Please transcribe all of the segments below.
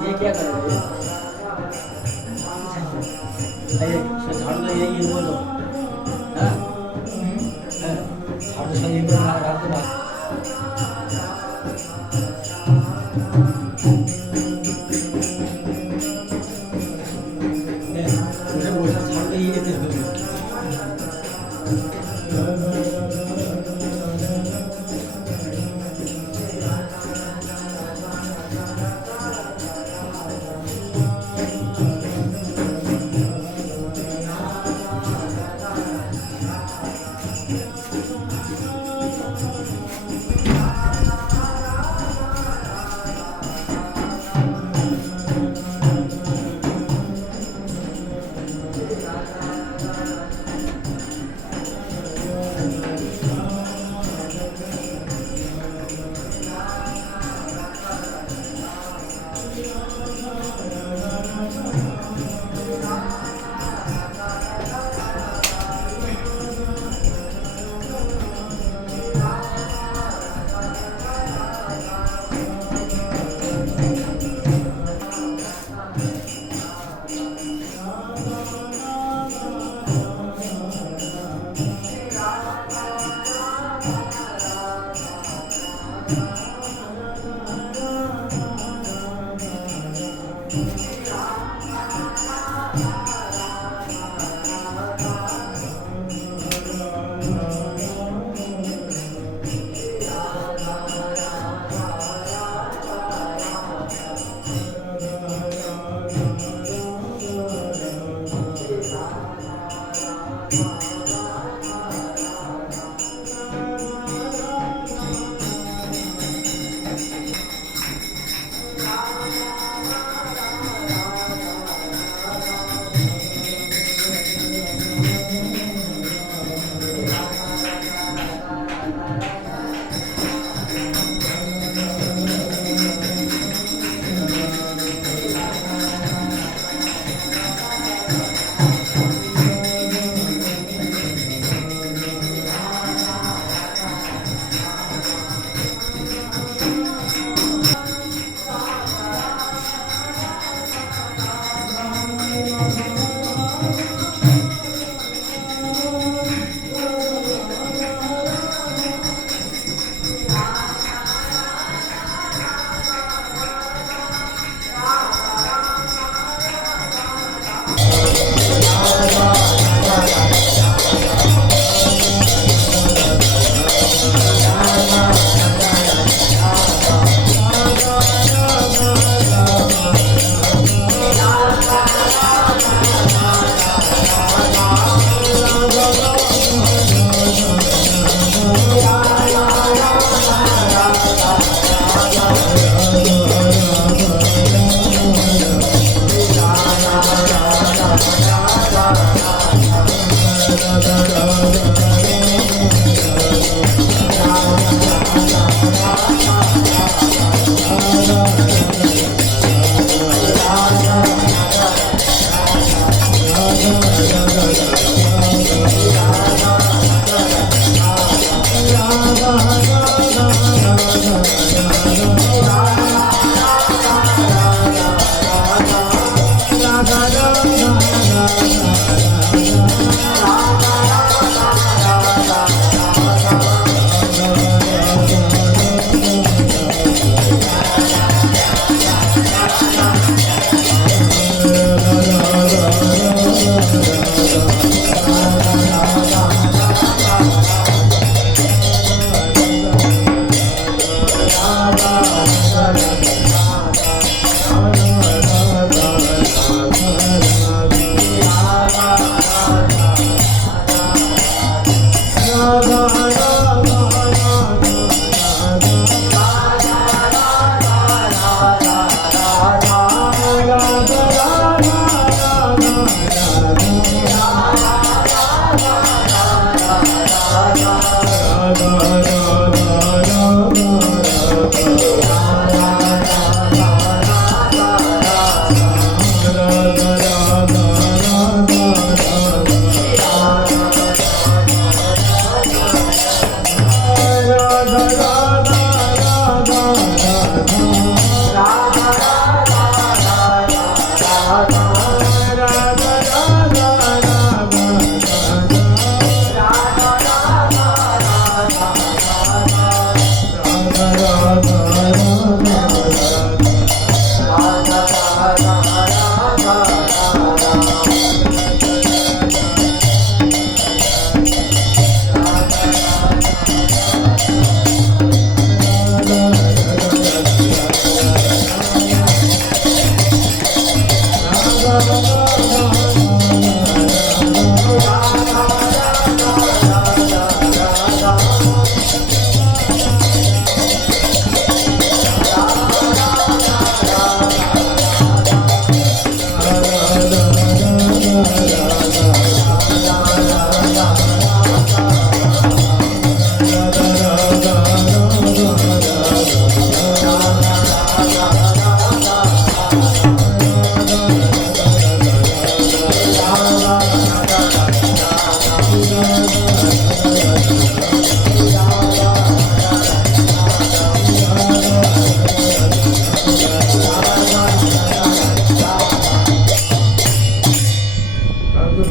ये क्या करेगा ये झाड़ू तो यही है बोलो हाँ झाड़ू से ये रात को बात मुझे बोलना झाड़ू तो ये देते हो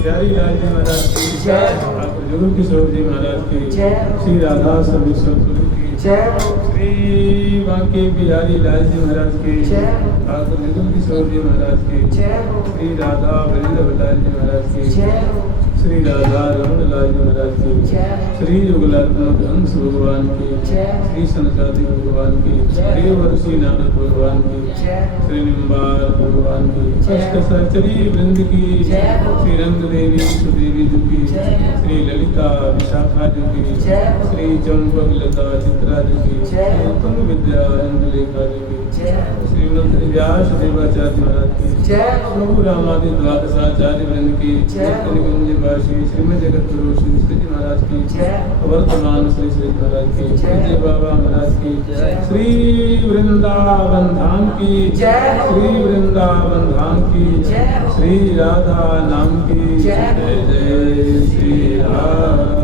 प्यारी लाल जी महाराज की जय, ठाकुर जुगल किशोर जी महाराज की जय, श्री राधा सर्वेश्वर गुरु की जय, श्री बांके बिहारी लाल जी महाराज की जय, ठाकुर जुगल किशोर जी महाराज की जय, श्री राधा वल्लभ लाल जी महाराज की जय, श्री राधा रमण लाल जी महाराज की जय, श्री युगलात्मक हंस भगवान की जय, श्री सनकादि भगवान की जय, श्री वर्षी नानक भगवान की जय, श्री निम्बार भगवान की अष्ट सहचरी वृंद की जय, श्री रंग देवी सुदेवी जी की जय, श्री ललिता विशाखा जी की जय, श्री चंपक लता चित्रा जी की जय, तुंग विद्या इंदुलेखा जी की जय, श्रीमद व्यास देवाचार्य महाराज की जय, प्रभु रामादि द्वादशाचार्य वृंद की जय, निकुंजवासी श्रीमद जगत गुरु श्री श्री महाराज की जय, वर्तमान श्री श्री महाराज की जय, बाबा महाराज की जय, श्री वृंदावन धाम की जय, श्री वृंदावन धाम की जय, श्री राधा नाम की जय, जय श्री राधे।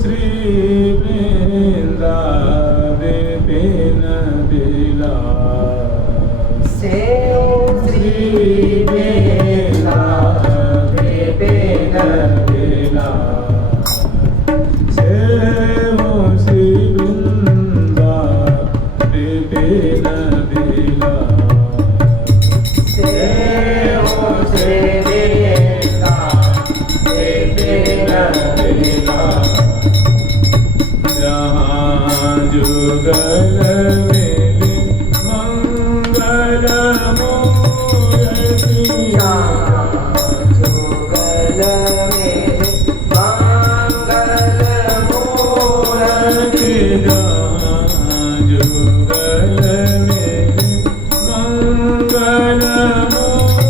श्री वृंदावे पेन बिला श्री वृंदावे पेन बिला श्री वृंदावे पेन बिला जुगल मेले मंगल मूर्ति जुगल मेले मंगल मूर्ति जुगल मेले मंगल मूर्ति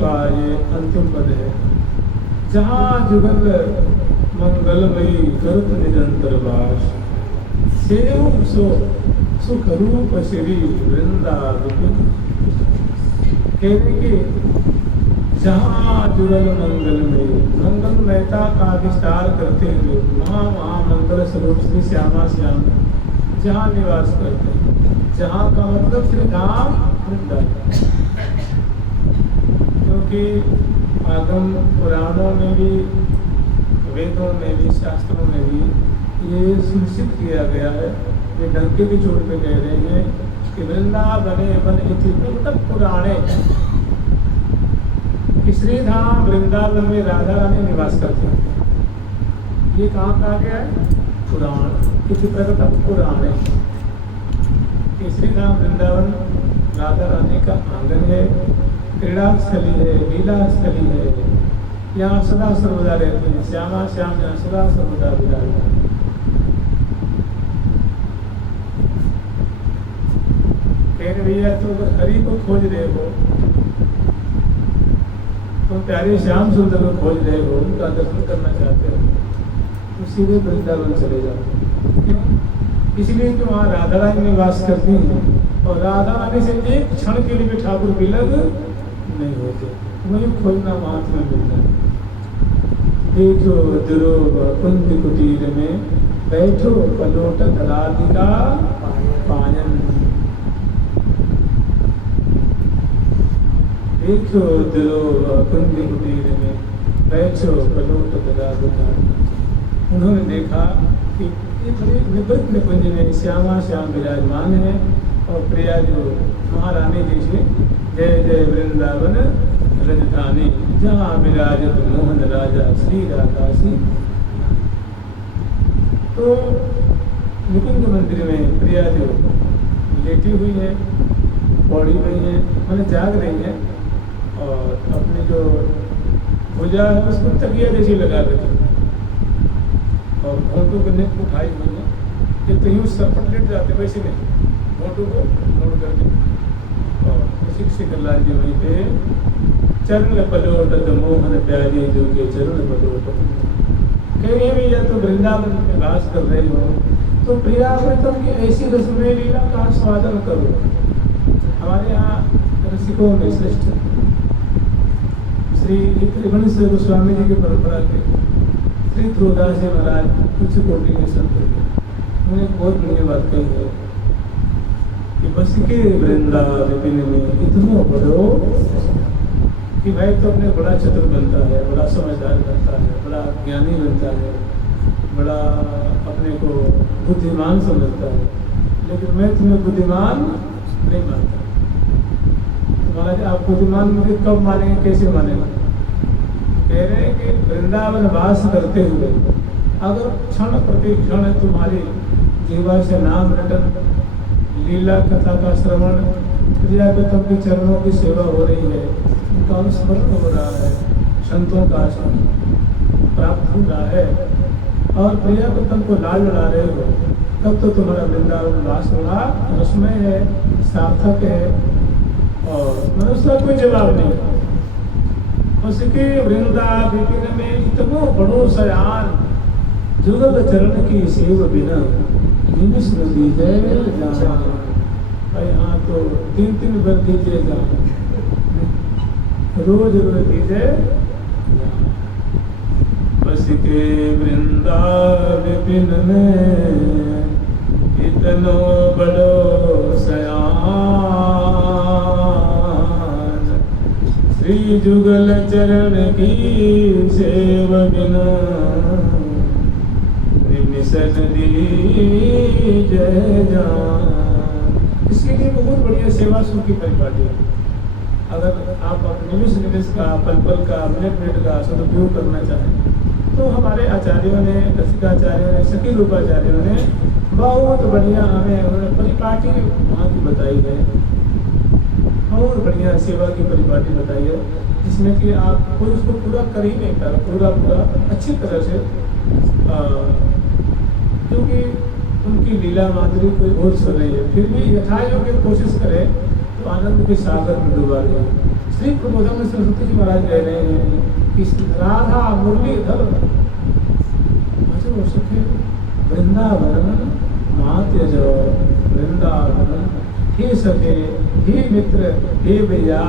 का ये अंतिम पद है, जहाँ जुगल मंगलमयी करत निरंतर वास, सेव सो सुख रूप श्री वृंदावन। कहने के जहाँ जुगल मंगलमयी, मंगलमयता का विस्तार करते हुए महामंगल स्वरूप श्री श्यामा श्याम जहाँ निवास करते हैं, जहाँ का मतलब श्री धाम वृंदावन। क्योंकि आगम पुराणों में भी, वेदों में भी, शास्त्रों में भी ये सुनिश्चित किया गया है, ये डंके की चोट पे कह रहे हैं कि वृंदावने वन इति तक पुराणे, कि श्रीधाम वृंदावन में राधा रानी निवास करते हैं। ये कहाँ कहा गया है? पुराण इति तक पुराणे, कि श्रीधाम वृंदावन राधा रानी का आंगन है, क्रीड़ा स्थली है, लीला स्थली है, यहाँ सदा सर्वदा रहती है श्यामा श्याम, यहाँ सदा सर्वदा विराजमान। कह भैया तो अगर हरि को खोज रहे हो, तो प्यारे श्याम सुंदर को खोज रहे हो, उनका दर्शन करना चाहते हो, तो सीधे वृंदावन चले जाओ। क्यों? इसलिए कि वहाँ राधा रानी निवास करती हैं, और राधा रानी से एक क्षण के लिए भी ठाकुर विलग नहीं होते, वही खोजना वहां में मिलता है। देखो ध्रुव कुंज कुटीर में बैठो पलोटत राधिका पायन, देखो ध्रुव कुंज कुटीर में बैठो पलोटत राधिका। उन्होंने देखा कि निवृत्त निकुंज में श्यामा श्याम विराजमान है, और प्रिया जो महारानी जी से जय जय वृंदावन रजधानी, जहाँ विराजत मोहन राजा श्री राधासी। तो निकुंज मंदिर में प्रिया जो लेटी हुई है, पौड़ी हुई है, मैंने जाग रही है, और अपनी जो भुजा है उसको तकिया जैसी लगा रखी, और घोंटू को नेक उठाई हुई है, ये तो यूँ सरपट लेट जाते वैसे नहीं, घोंटू को मोड़ करके, और शिक्षिकलाल जी वहीं पे चरण पलोटत मोहन प्यारे जो के चरण पलोटत। कहीं भी या तो वृंदावन में वास कर रहे हो, तो प्रियाव्रतम की ऐसी रसमय लीला का स्वादन करो। हमारे यहाँ रसिकों में श्रेष्ठ श्री त्रिभुवन गोस्वामी जी की परंपरा के श्री ध्रुवदास जी महाराज उच्च कोटि के संत, उन्होंने बहुत बढ़िया बात कही है कि बस के वृंदावन में इतना बड़ो, कि भाई तो अपने बड़ा चतुर बनता है, बड़ा समझदार बनता है, बड़ा ज्ञानी बनता है, बड़ा अपने को बुद्धिमान समझता है, लेकिन मैं तुम्हें बुद्धिमान नहीं मानता। महाराज आप बुद्धिमान मुझे कब मानेंगे, कैसे मानेंगे? कह रहे हैं कि वृंदावन वास करते हुए अगर क्षण प्रति क्षण तुम्हारी जीवा से नाम रटन, लीला कथा का श्रवण, प्रियागतम के चरणों की सेवा हो रही है, उनका अनुस्मरण हो रहा है, संतों का आश्रम प्राप्त हो रहा है, और प्रियागतम को लाल लड़ा रहे हो, तब तो तुम्हारा वृंदावन वास बड़ा रसमय है, सार्थक है, और मनुष्य का कोई जवाब नहीं। उसके वृंदावन में इतना बड़ो सयान, जुगल चरण की सेव बिना निमिष नदी है जान। यहाँ तो 3-3 बार दीजिए जान, रोज रोज दीजिए। बस के वृंदावन में इतनो बड़ो सयान, श्री जुगल चरण की सेव बिना निमिषन दीजय जान। इसके लिए बहुत बढ़िया सेवा सुख की परिपाटी है। अगर आप निमिष निमिष का, पल पल का, मिनट मिनट का सदुपयोग करना चाहें तो हमारे आचार्यों ने, रसिकाचार्यों ने, सखी रूपाचार्यों ने बहुत बढ़िया हमें उन्होंने परिपाटी वहाँ की बताई है। बहुत बढ़िया सेवा की परिपाटी बताई है, जिसमें कि आप कोई उसको पूरा कर ही नहीं पाए, पूरा अच्छी तरह से, क्योंकि उनकी लीला माधुरी कोई और सुन रही है, फिर भी यथायोग्य कोशिश करें तो आनंद के सागर में डूबा गया। श्री प्रबोधन सरस्वती जी महाराज कह रहे हैं कि राधा मुरलीधर भजो सखे वृंदावन मात्य जो वृंदावन, हे सखे, हे मित्र, हे भैया,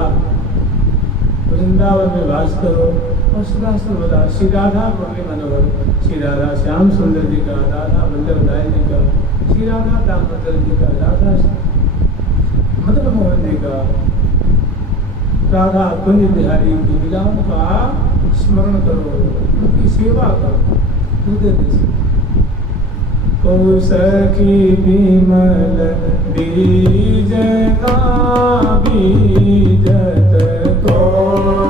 वृंदावन में वास करो और सदा सर्वदा श्री राधा मुरली मनोहर, श्री राधा श्याम सुंदर जी का, राधा वल्लभ राय जी का, श्री राधा दामोदर जी का, राधा मदन मोहन जी का, राधा कुंज बिहारी की लीलाओं का स्मरण करो, उनकी सेवा करो हृदय से। ओ सखी विमल बीजना बीजत, ओ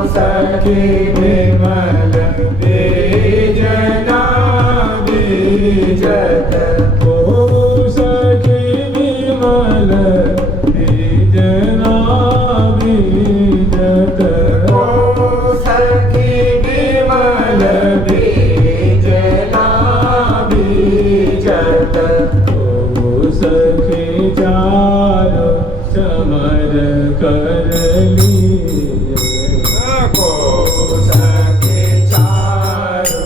सखी विमल बीजना बीजत, ओ सखी विमल बीजना बीजत, ओ सखी विमल बीजना बीजत, ओ सखी चारो चमर कर लिए, ओ सखी चारो चमर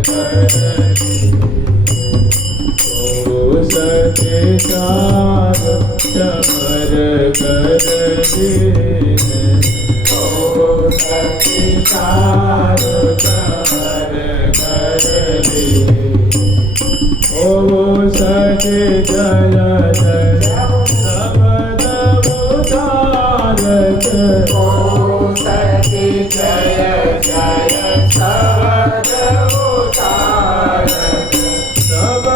कर लिए, ओ सखी चारो चमर कर लिए, ओ सखी चारो चमर कर लिए, ओ सखी जय जय शब्द उचारत, ओ सखी जय जय शब्द उचारत, शब्द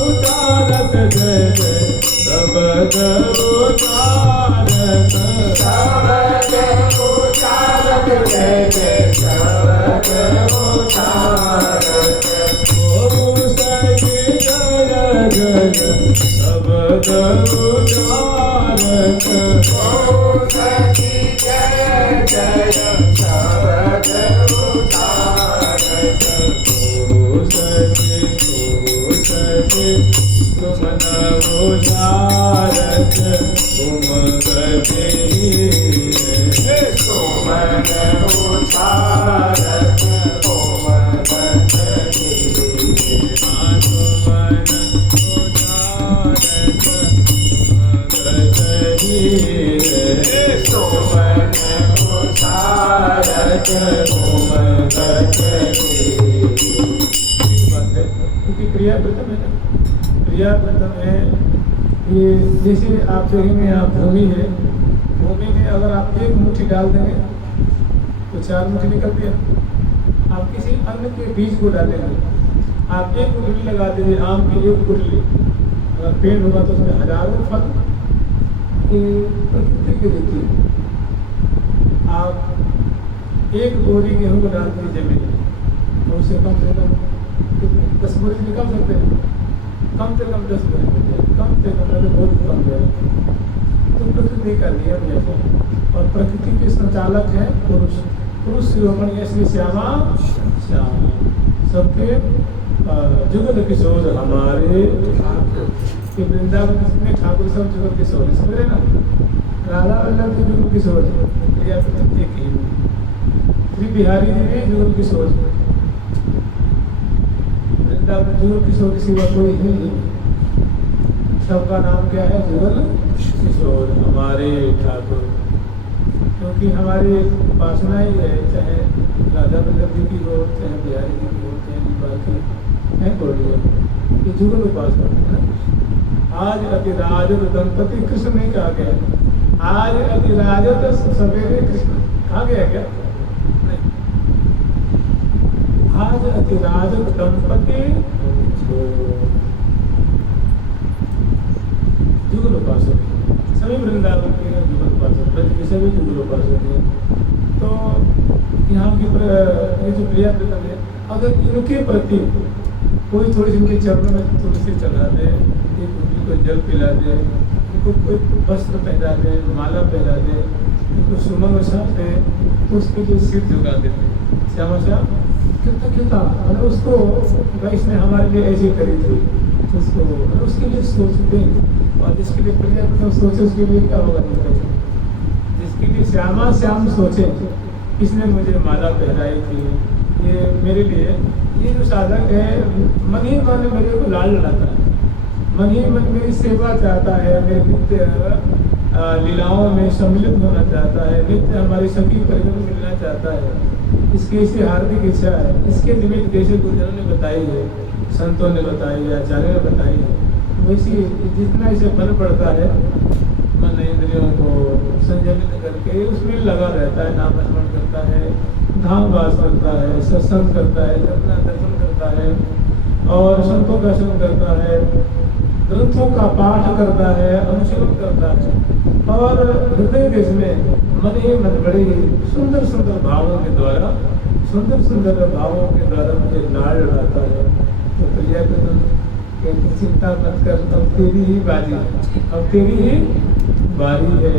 उचारत जय जय शब्द उचारत, शब्द उचारत जय जय शब्द उचारत, ओ सखी जय जय शब्द उचारत, ओ सखी जय जय शब्द उचारत, ओ सखी तुम न उचारत तुम गति, तुम न उचारत तुम गति, तुम न उचारत तुम गति, तुम न उचारत तुम गति। क्योंकि क्रिया प्रथम है ना, क्रिया प्रथम है। ये जैसे आप देखेंगे, आप भूमि है, भूमि में अगर आप एक मुट्ठी डाल देंगे तो 4 मुट्ठी निकलती है। आप किसी अन्न के बीज को डालेंगे, आप एक गुठली लगा दीजिए, आम की एक गुठली, अगर पेड़ होगा तो उसमें हजारों फल प्रकृति की देती है। आप एक बोरी गेहूँ को डाल दीजिए जमीन में, तो उससे कम से कम 10 बोरी निकाल सकते हैं, कम से कम 10 बोरी मिलते हैं, कम से कम तो बहुत कम है। तो प्रकृति का नियम है, और प्रकृति के संचालक है पुरुष, पुरुष शिरोमणि श्री श्यामा श्याम, सबके जुगल किशोर हमारे कि वृंदावन में ठाकुर सब जुगल किशोर, समझे ना, राधा वल्लभ के जुगल किशोर, श्री बिहारी जी भी जुगल किशोर, वृंदावन जुगल किशोर के सिवा कोई है नहीं, सबका नाम क्या है, जुगल किशोर हमारे ठाकुर। क्योंकि हमारी उपासना ही है, चाहे राधा वल्लभ जी की हो, चाहे बिहारी जी की हो, चाहे बाकी है बोलिए, ये जुगल उपासना है ना। आज अतिराज दंपति कृष्ण नहीं कहा गया, आज अधिराजत सवेरे कृष्ण कहा गया क्या? नहीं। आज अधिराजत गणपति जुगल उपासक, सभी वृंदावन के जुगल उपासक, ब्रज के सभी जुगल उपासक हैं। तो यहाँ की ये जो प्रिया प्रीतम है, अगर इनके प्रति कोई थोड़ी सी इनके चरणों में तुलसी चढ़ा दे, इनको जल पिला दे, इनको कोई वस्त्र पहना दे, माला पहना दे, इनको सुमन वसा दे, तो उसके लिए सिर झुका देते। श्यामा श्याम कृतज्ञता, मतलब उसको इसने हमारे लिए ऐसी करी थी, उसको उसके लिए सोचते, और जिसके लिए प्रिया प्रीतम सोचे उसके लिए क्या होगा? जिसके लिए श्यामा श्याम सोचे, इसने मुझे माला पहनाई थी, ये मेरे लिए, ये जो साधक है मन ही मन मेरे को लाल लड़ाता है, मन ही मन मेरी सेवा चाहता है, मेरे नित्य लीलाओं में सम्मिलित होना चाहता है, नित्य हमारी सखी परिजन मिलना चाहता है, इसकी ऐसी हार्दिक इच्छा है। इसके निमित्त जैसे गुरुजनों ने बताई है, संतों ने बताई है, आचार्यों ने बताई है, वैसी जितना इसे बल पड़ता है मन इंद्रियों को संयमित करके उसमें लगा रहता है, नाम स्मरण करता है, धाम वास करता है, सत्संग करता है, जपना दर्शन करता है, और संतों का दर्शन करता है, ग्रंथों का पाठ करता है, अनुशीलन करता है, और हृदय देश में मन ही मन बड़े सुंदर सुंदर भावों के द्वारा, सुंदर सुंदर भावों के द्वारा मुझे लाड़ लड़ाता है। तो प्रिया कहती चिंता मत कर, अब तेरी ही बारी है, अब तेरी ही बारी है,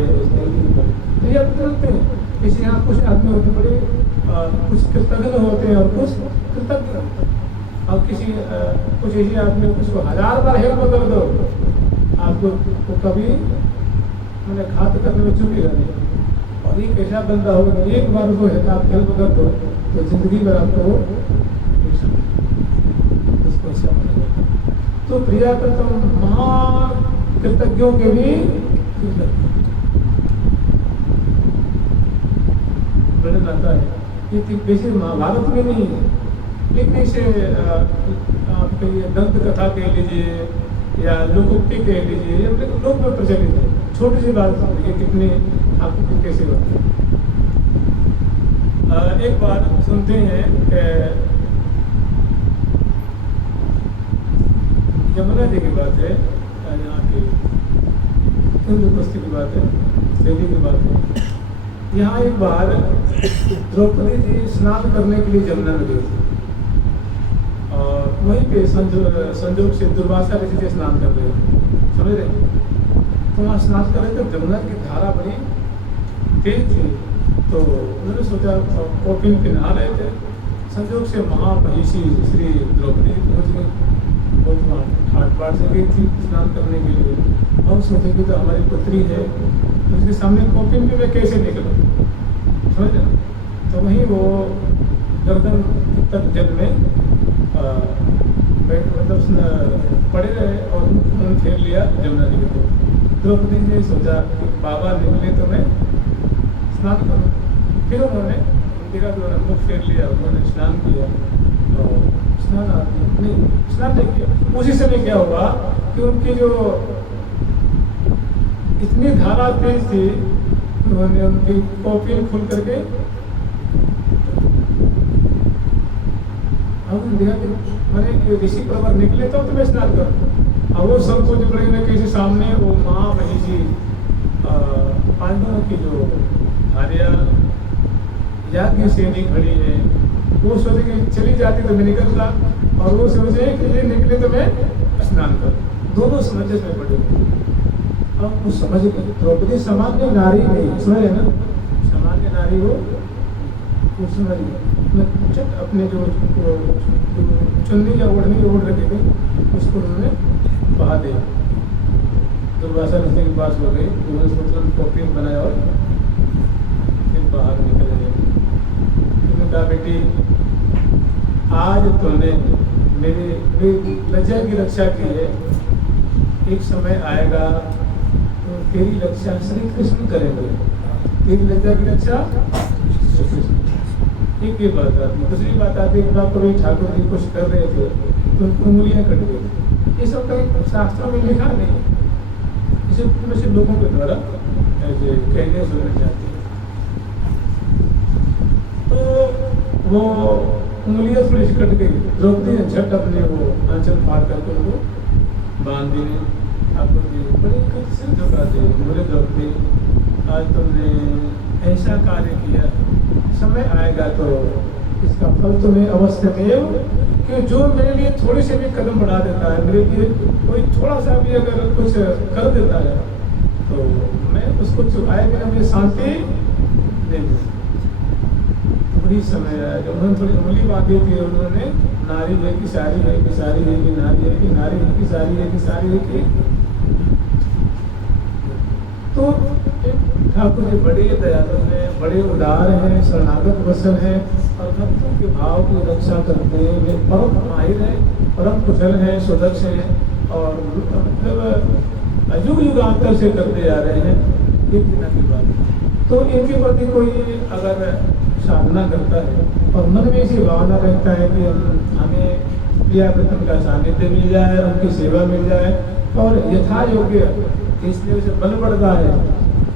प्रिया करते हैं। इसे यहाँ कुछ आदमी होते बड़े कुछ कृतज्ञ होते हैं और कुछ कृतज्ञ, और किसी कुछ ऐसे आदमी उसको 1000 बार हेल्प कर दो, आपको तो कभी मैंने घात करने में चूकेगा नहीं। और एक ऐसा बंदा होगा, एक बार उसको आप हेल्प कर दो तो जिंदगी भर आपको उसको ऐसा बनेगा। तो प्रिया कृतम महान कृतज्ञों के भी वर्णन आता है। ये वैसे महाभारत में नहीं है, लेकिन इसे आप कहिए दंत कथा कह लीजिए या लोकोक्ति कह लीजिए, या लोक में प्रचलित है। छोटी सी बात देखिए कितने आपको कैसे होते हैं। एक बार सुनते हैं यमुना जी की बात है, यहाँ की इंद्रप्रस्थ की बात है, दिल्ली की बात है। यहाँ एक बार द्रौपदी जी स्नान करने के लिए यमुना में गई थी, और वहीं पे संजोग से दुर्वासा ऋषि से स्नान कर रहे थे, समझ रहे? तो वहाँ स्नान कर रहे थे, यमुना की धारा बड़ी तेज थी, तो उन्होंने सोचा कॉपिन पे नहा रहे थे, संजोग से महामहिषी श्री द्रौपदी पहुँच गई, बहुत वहाँ ठाट बाट से गई थी स्नान करने के लिए, और सोचे कि तो हमारी पुत्री है, तो उसके सामने कॉपिन पे मैं कैसे निकलूँ, समझ रहे? तो वहीं वो गर्दन तक जल में मतलब पड़े रहे, और उन्होंने फेर लिया यमुना जी को। द्रौपदी ने सोचा कि बाबा निकले तो मैं स्नान करूँ, फिर उन्होंने देखा तो उन्होंने मुख फेर लिया, उन्होंने स्नान किया, और स्नान नहीं किया। उसी समय क्या हुआ कि उनकी जो इतनी धारा तेज थी, उन्होंने उनकी कॉपिन खुल करके देखा कि मैंने ऋषि प्रवर निकले तो मैं स्नान करूँ। अब वो सबको जो लगे कैसे सामने वो महामहिषी पांडवों की जो भार्या याज्ञ सेनी खड़ी है, वो सोचे कि चली जाती तो मैं निकलता, और वो सोचे कि ये निकले तो मैं स्नान करूँ। दोनों समंजस में पड़े। अब उस समझ द्रौपदी सामान्य नारी नहीं, समझ ना, सामान्य नारी हो समझ चट अपने जो चुन्नी या ओढ़नी ओढ़ रखी थी उसको उन्होंने बहा दिया। दुर्वासा ऋषि के पास हो गई, उन्होंने उसको तुरंत कॉपिन बनाया और फिर बाहर निकल गए। उन्होंने कहा बेटी आज तुमने मेरी लज्जा की रक्षा की है, एक समय आएगा तो तेरी रक्षा श्री कृष्ण करेंगे, तेरी लज्जा की रक्षा श्री कृष्ण। एक ये बात आती, दूसरी बात आती है, एक बार कभी ठाकुर जी कुछ कर रहे थे तो उनकी उंगलियां कट गई। ये सब कहीं शास्त्रों में लिखा नहीं, इसे वैसे लोगों के द्वारा ऐसे कहने सुनने जाती है। तो वो उंगलियां थोड़ी सी कट गई, द्रौपदी ने झट अपने वो आंचल फाड़ करके उनको बांध दी। ठाकुर जी बड़े सिर झुकाते, बोले द्रौपदी आज तुमने ऐसा कार्य किया, समय आएगा तो इसका फल तुम्हें अवश्य में, कि जो मेरे लिए थोड़ी सी भी कदम बढ़ा देता है, मेरे लिए कोई थोड़ा सा भी अगर कुछ कर देता है तो मैं उसको चुकाए बिना मुझे शांति नहीं मिलती। थोड़ी समय आया जब उन्होंने थोड़ी उंगली बांधी थी, उन्होंने नारी है कि सारी है कि सारी है कि नारी है कि नारी है कि सारी है कि सारी है कि, तो ठाकुर जी बड़े दयालु हैं, बड़े उदार हैं, शरणागत वसन हैं और भक्तों के भाव की रक्षा करते हैं। वे परम माहिर हैं, परम कुशल हैं, सुदक्ष हैं और मतलब युग युगांतर से करते जा रहे हैं। एक दिन की बात, तो इनके प्रति कोई अगर साधना करता है और मन में ऐसी भावना रहता है कि हमें प्रियाव्रतम का सानिध्य मिल जाए, उनकी सेवा मिल जाए और यथा योग्य इसलिए उसे बल बढ़ता है,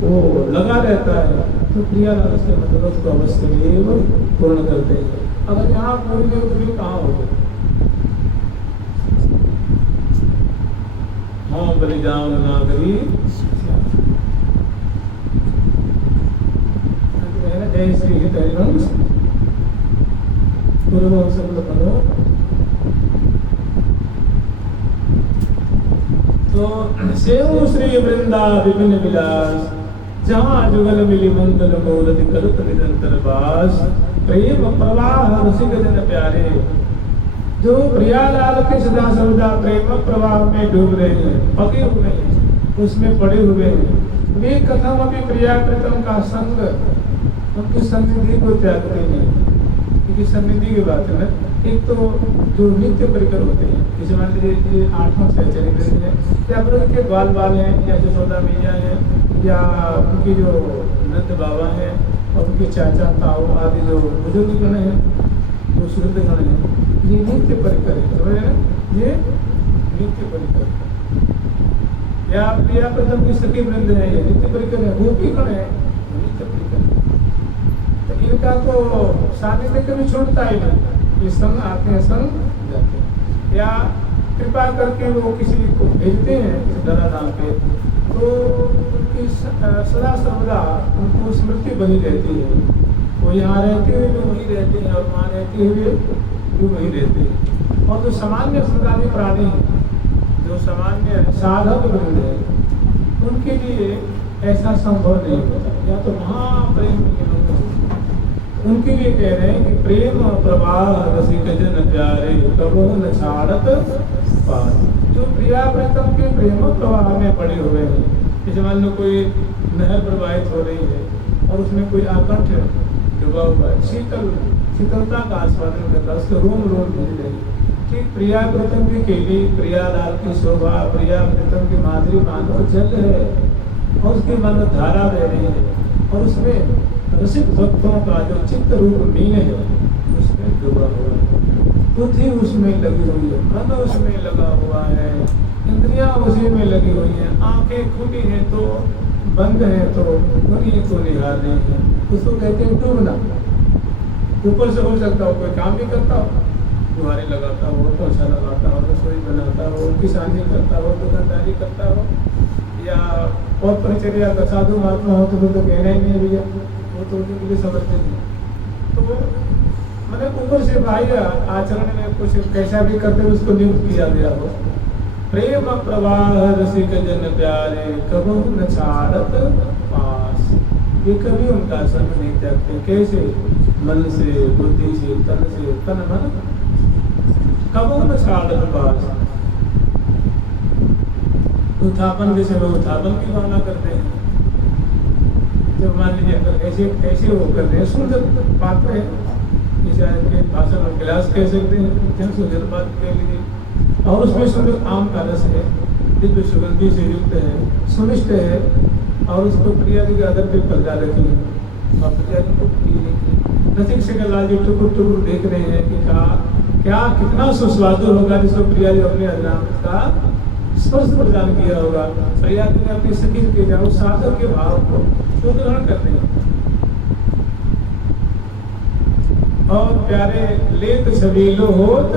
वो लगा रहता है, तो प्रियालाल से मतलब को अवश्य में पूर्ण करते हैं। अगर यहाँ पूरी तो फिर कहाँ हो गए? हाँ बलिदान नागरी जय श्री हित हरिवंश पूर्ववंश पढ़ो। तो सेव श्री वृंदा विपिन विलास, जहाँ जुगल मिली मंगल मूर्ति करुत निरंतर बास, प्रेम प्रवाह रसिक जन प्यारे। जो प्रियालाल के सदा सर्वदा प्रेम प्रवाह में डूब रहे हैं, पके हुए हैं, उसमें पड़े हुए हैं, वे कथम अभी प्रिया प्रीतम का संग, उनकी सन्निधि को त्यागते नहीं। क्योंकि सन्निधि की बात है ना, एक तो जो नित्य परिकर होते हैं, जैसे मान लीजिए 8वां चरित्र है, या फिर उनके बाल बाल हैं, या जसोदा मैया हैं, या उनके जो नंद बाबा हैं और उनके चाचा ताऊ आदि जो बुजुर्ग गण हैं, जो सुहृद गण हैं, ये नित्य परिकर है, समझ रहे हैं? ये नित्य परिकर या प्रिया प्रथम की सखी वृंद है, ये नित्य परिकर है। गोपी गण है, नित्य परिकर। इनका तो सानिध्य कभी छूटता ही नहीं, ये संग आते हैं संग जाते हैं, या कृपा करके वो किसी को भेजते हैं किसी दरा नाम पे, तो उनकी सदा सर्वदा उनको स्मृति बनी रहती है। वो यहाँ रहते हुए भी वहीं रहते हैं और वहाँ रहते हुए भी वहीं रहते हैं। और जो सामान्य संसारी प्राणी हैं, जो सामान्य साधक वृंद है, उनके लिए ऐसा संभव नहीं होता, या तो महाप्रेम के लोग उनके लिए कह रहे हैं कि प्रेम प्रवाह रसिक जन प्यारे, कबो न छाड़त पार। जो प्रियाव्रतम के प्रेम प्रवाह में पड़े हुए हैं, जैसे मान लो कोई नहर प्रवाहित हो रही है और उसमें कोई आकंठ डूबा हुआ है, शीतलता का आस्वादन करता है, उसके रोम रोम भेज रही। ठीक प्रियाव्रतम की केली, प्रियालाल की शोभा, प्रियाव्रतम की माधुरी मानो जल है और उसकी मानो धारा बह रही है, और उसमें रसिक भक्तों का जो चित्त रूप मीन है उसमें डूबा हुआ है, बुद्धि उसमें लगी हुई है, मन उसमें लगा हुआ है, इंद्रियां उसी में लगी हुई हैं, आंखें खुली हैं तो बंद हैं तो उन्हीं को निहार रही हैं। उसको कहते हैं डूबना। ऊपर से हो सकता हो कोई काम भी करता हो, बुहारी लगाता हो, पोछा लगाता हो, रसोई बनाता हो, किसानी करता हो, दुकानदारी करता हो, या और परिचर्या का साधु महात्मा हो तो फिर तो कहना ही नहीं भैया, वो तो उनके लिए समझते नहीं। तो मतलब ऊपर से बाह्य आचरण में कुछ कैसा भी करते हुए उसको नियुक्त किया गया हो। प्रेम प्रवाह रसिक जन प्यारे, कबहू न छाड़त पास, ये कभी उनका संग नहीं त्यागते। कैसे? मन से, बुद्धि से, तन मन, कबहू न छाड़त पास। उत्थापन के समय उत्थापन की भावना करते हैं। जब मान लीजिए अगर ऐसे वो कर रहे हैं, सुंदर पात्र है, जैसे भाषण में गिलास कह सकते हैं, सुंदर बात कह लीजिए, और उसमें सुंदर आम का रस है, दिव्य सुगंधी से युक्त है, सुनिष्ठ है, और उसको प्रिया जी के आदर पे पलटा रखी है और प्रिया जी को पी लेंगे। रसिक से लाल जी टुकुर टुकुर देख रहे हैं कि क्या कितना सुस्वादु होगा जिसको प्रिया जी अपने अनाम का स्पर्श प्रदान किया होगा। प्रयाग में अपनी सखी के जाओ साधक के भाव को तो ग्रहण करते हैं। और प्यारे लेत छबीलो होत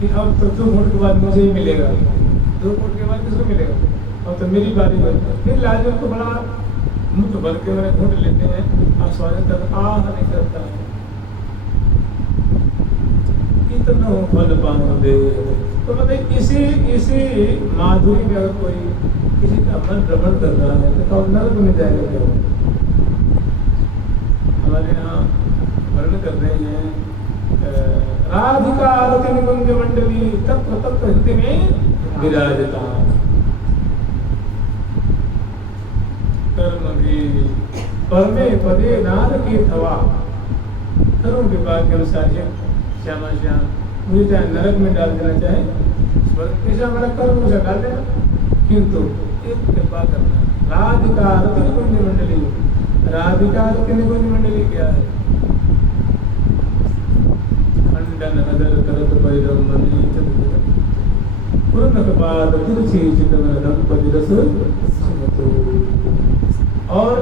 कि अब तो 2 घूंट के बाद मुझे ही मिलेगा, 2 घूंट के बाद किसको मिलेगा, अब तो मेरी बारी है। फिर लाजो को बड़ा मुख भर के मैंने घूंट लेते हैं, आस्वादन कर आह निकलता है, इतना फल पाऊंगे। तो मतलब इसी माधुरी में अगर कोई किसी का मन भ्रमण कर रहा है तो नरक में जाएगा क्या? हमारे यहाँ वर्णन कर रहे हैं राधिका रति निकुंज मंडली तत्व तत्व हृदय में विराजता। कर्म भी परमे पदे नार की थवा, कर्म विभाग के अनुसार श्यामा श्याम मुझे चाहे नरक में डाल देना, चाहे स्वर्ग में, हमारा कर्म मुझे डाल देना, किंतु एक कृपा करना। राधिका रति निकुंज मंडली, राधिका रति निकुंज मंडली क्या है? खंडन नगर करत पैरव मनी चतुर पूर्ण कपाल तिरछी चितवन दंपति रस सिमतो। और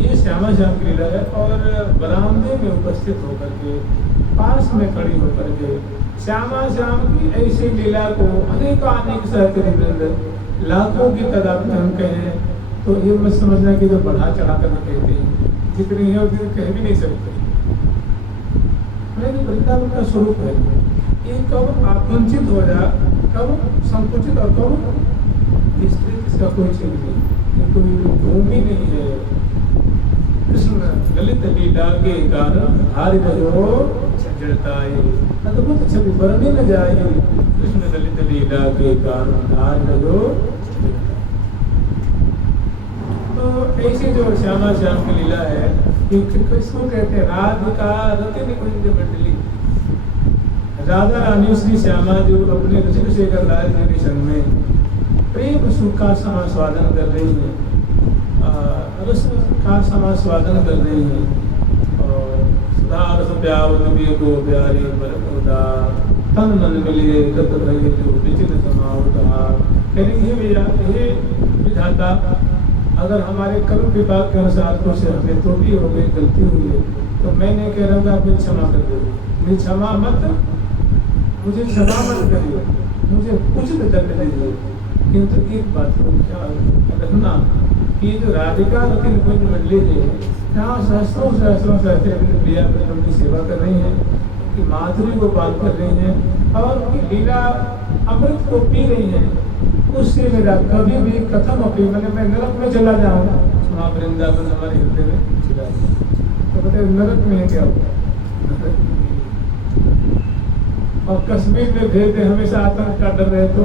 ये श्यामा श्याम की लीला है। और बरामदे में उपस्थित होकर के, पास में खड़ी होकर के श्यामा श्याम की ऐसी लीला को अनेक सहचरी वृंद लाखों की तादाद में हम कहें तो ये मत समझना कि जो बढ़ा चढ़ा कर कहते हैं, जितनी है उतनी कह भी नहीं सकते। वृंदावन का स्वरूप है, ये कब आकुंचित हो जा, कब संकुचित और कब विस्तृत, इसका कोई चीज नहीं, ये कोई भूमि नहीं है। कृष्ण ललित लीला के कारण हारि भयो जड़ताई, अद्भुत छवि वर्णि न जाई। कृष्ण ललित लीला के कारण हारि भयो। तो ऐसी जो श्यामा श्याम की लीला है, इसको कहते हैं राधिका रति निकुंज मंडली। राधा रानी श्री श्यामा जो अपने रसिक शेखर लाल जी के संग में प्रेम सुख का समास्वादन कर रही है, रस का समास्वादन कर रही है। और सुधा रस प्यावत को प्यारी बरमुदा तन मन मिलिए रत भये जो विचित समावता। हे विधाता, अगर हमारे कर्म विभाग के अनुसार कुछ हमें त्रुटि हो गई, गलती हुई है, तो मैंने कह रहा हूँ आप मुझे क्षमा कर दो, मुझे क्षमा मत करिए, मुझे उचित दंड दीजिए। किंतु एक बात को ख्याल रखना कि जो राधिका रति निकुंज मंडली है, यहाँ सहस्रों प्रिया की सेवा कर रही है, उनकी माधुरी को पान कर रही है और उनकी लीला अमृत को पी रही है। उससे मेरा कभी भी कथम अपनी मैं नरक में चला जाऊँ, वहाँ वृंदावन हमारे हृदय में चला जाए, तो बताए नरक में क्या होगा? और कश्मीर में भेज दे, हमेशा आतंक का डर रहे तो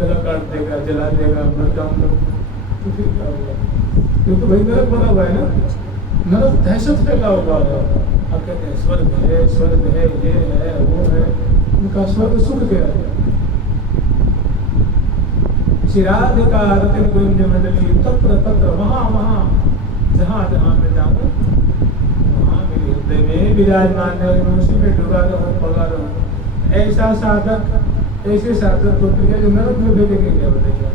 गला काट देगा, जला देगा, मर जाऊंगा, तो फिर क्या होगा? ये तो भाई नरक बना हुआ है ना, नरक दहशत फैला हुआ है। अब कहते हैं स्वर्ग है, ये है, वो है, उनका स्वर्ग सुख गया है। राधिका रति निकुंज मंडली तत्र तत्र वहाँ जहाँ मैं जाऊँ वहाँ मेरे हृदय में विराजमान है, उसी में डूबा रहूँ, पगा रहूँ। ऐसा साधक, ऐसे साधक को प्रिय जो नरक में भेजेंगे क्या बताइए?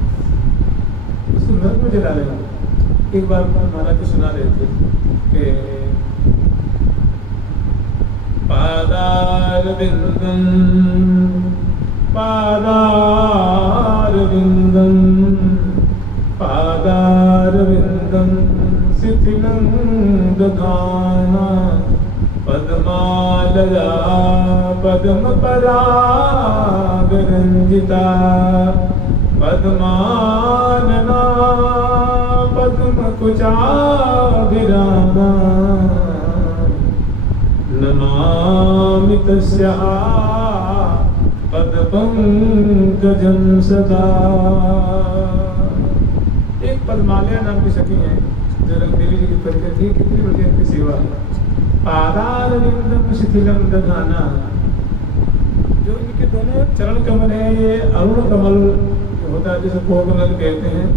उसको नरक में जला लेंगे। एक बार महाराज जी सुना रहे थे कि पादारविन्दं शिथिलं दधाना पद्मालया पद्मपरागरञ्जिता पद्मानना पद्मकुचाभिरामा नमामि तस्याः पदपंकजं सदा। एक पद्मालया नाम की सखी है जो रंगदेवी जी की परिकर थी, कितनी बड़ी उनकी सेवा है। पादारविंदम शिथिलम दधाना, जो इनके दोनों चरण कमल है, ये अरुण कमल होता है जिसे कोकमल कहते हैं,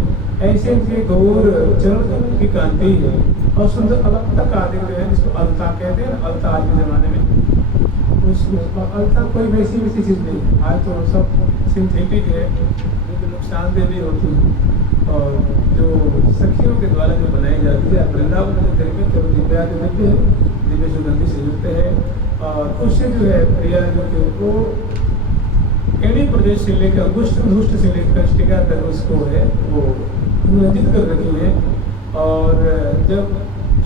ऐसे इनके गौर चरण कमल की कांति है। और सुंदर अलता आदि जो है जिसको अलता कहते हैं, अलता आज के जमाने में, अलता कोई वैसी चीज नहीं है। आज तो सब सिंथेटिक है, जो कि नुकसानदेह भी होती है और जो सखियों के द्वारा जो बनाई जाती है। वृंदावन में गर्मी तो दिव्या दिव्य है, दिव्य सुगंधि से युक्त है और उससे जो है प्रिया जो कि वो एड़ी प्रदेश से लेकर अंगुष्ठ से लेकर कष्टिका तक उसको है वो अनुरंजित कर रखी है। और जब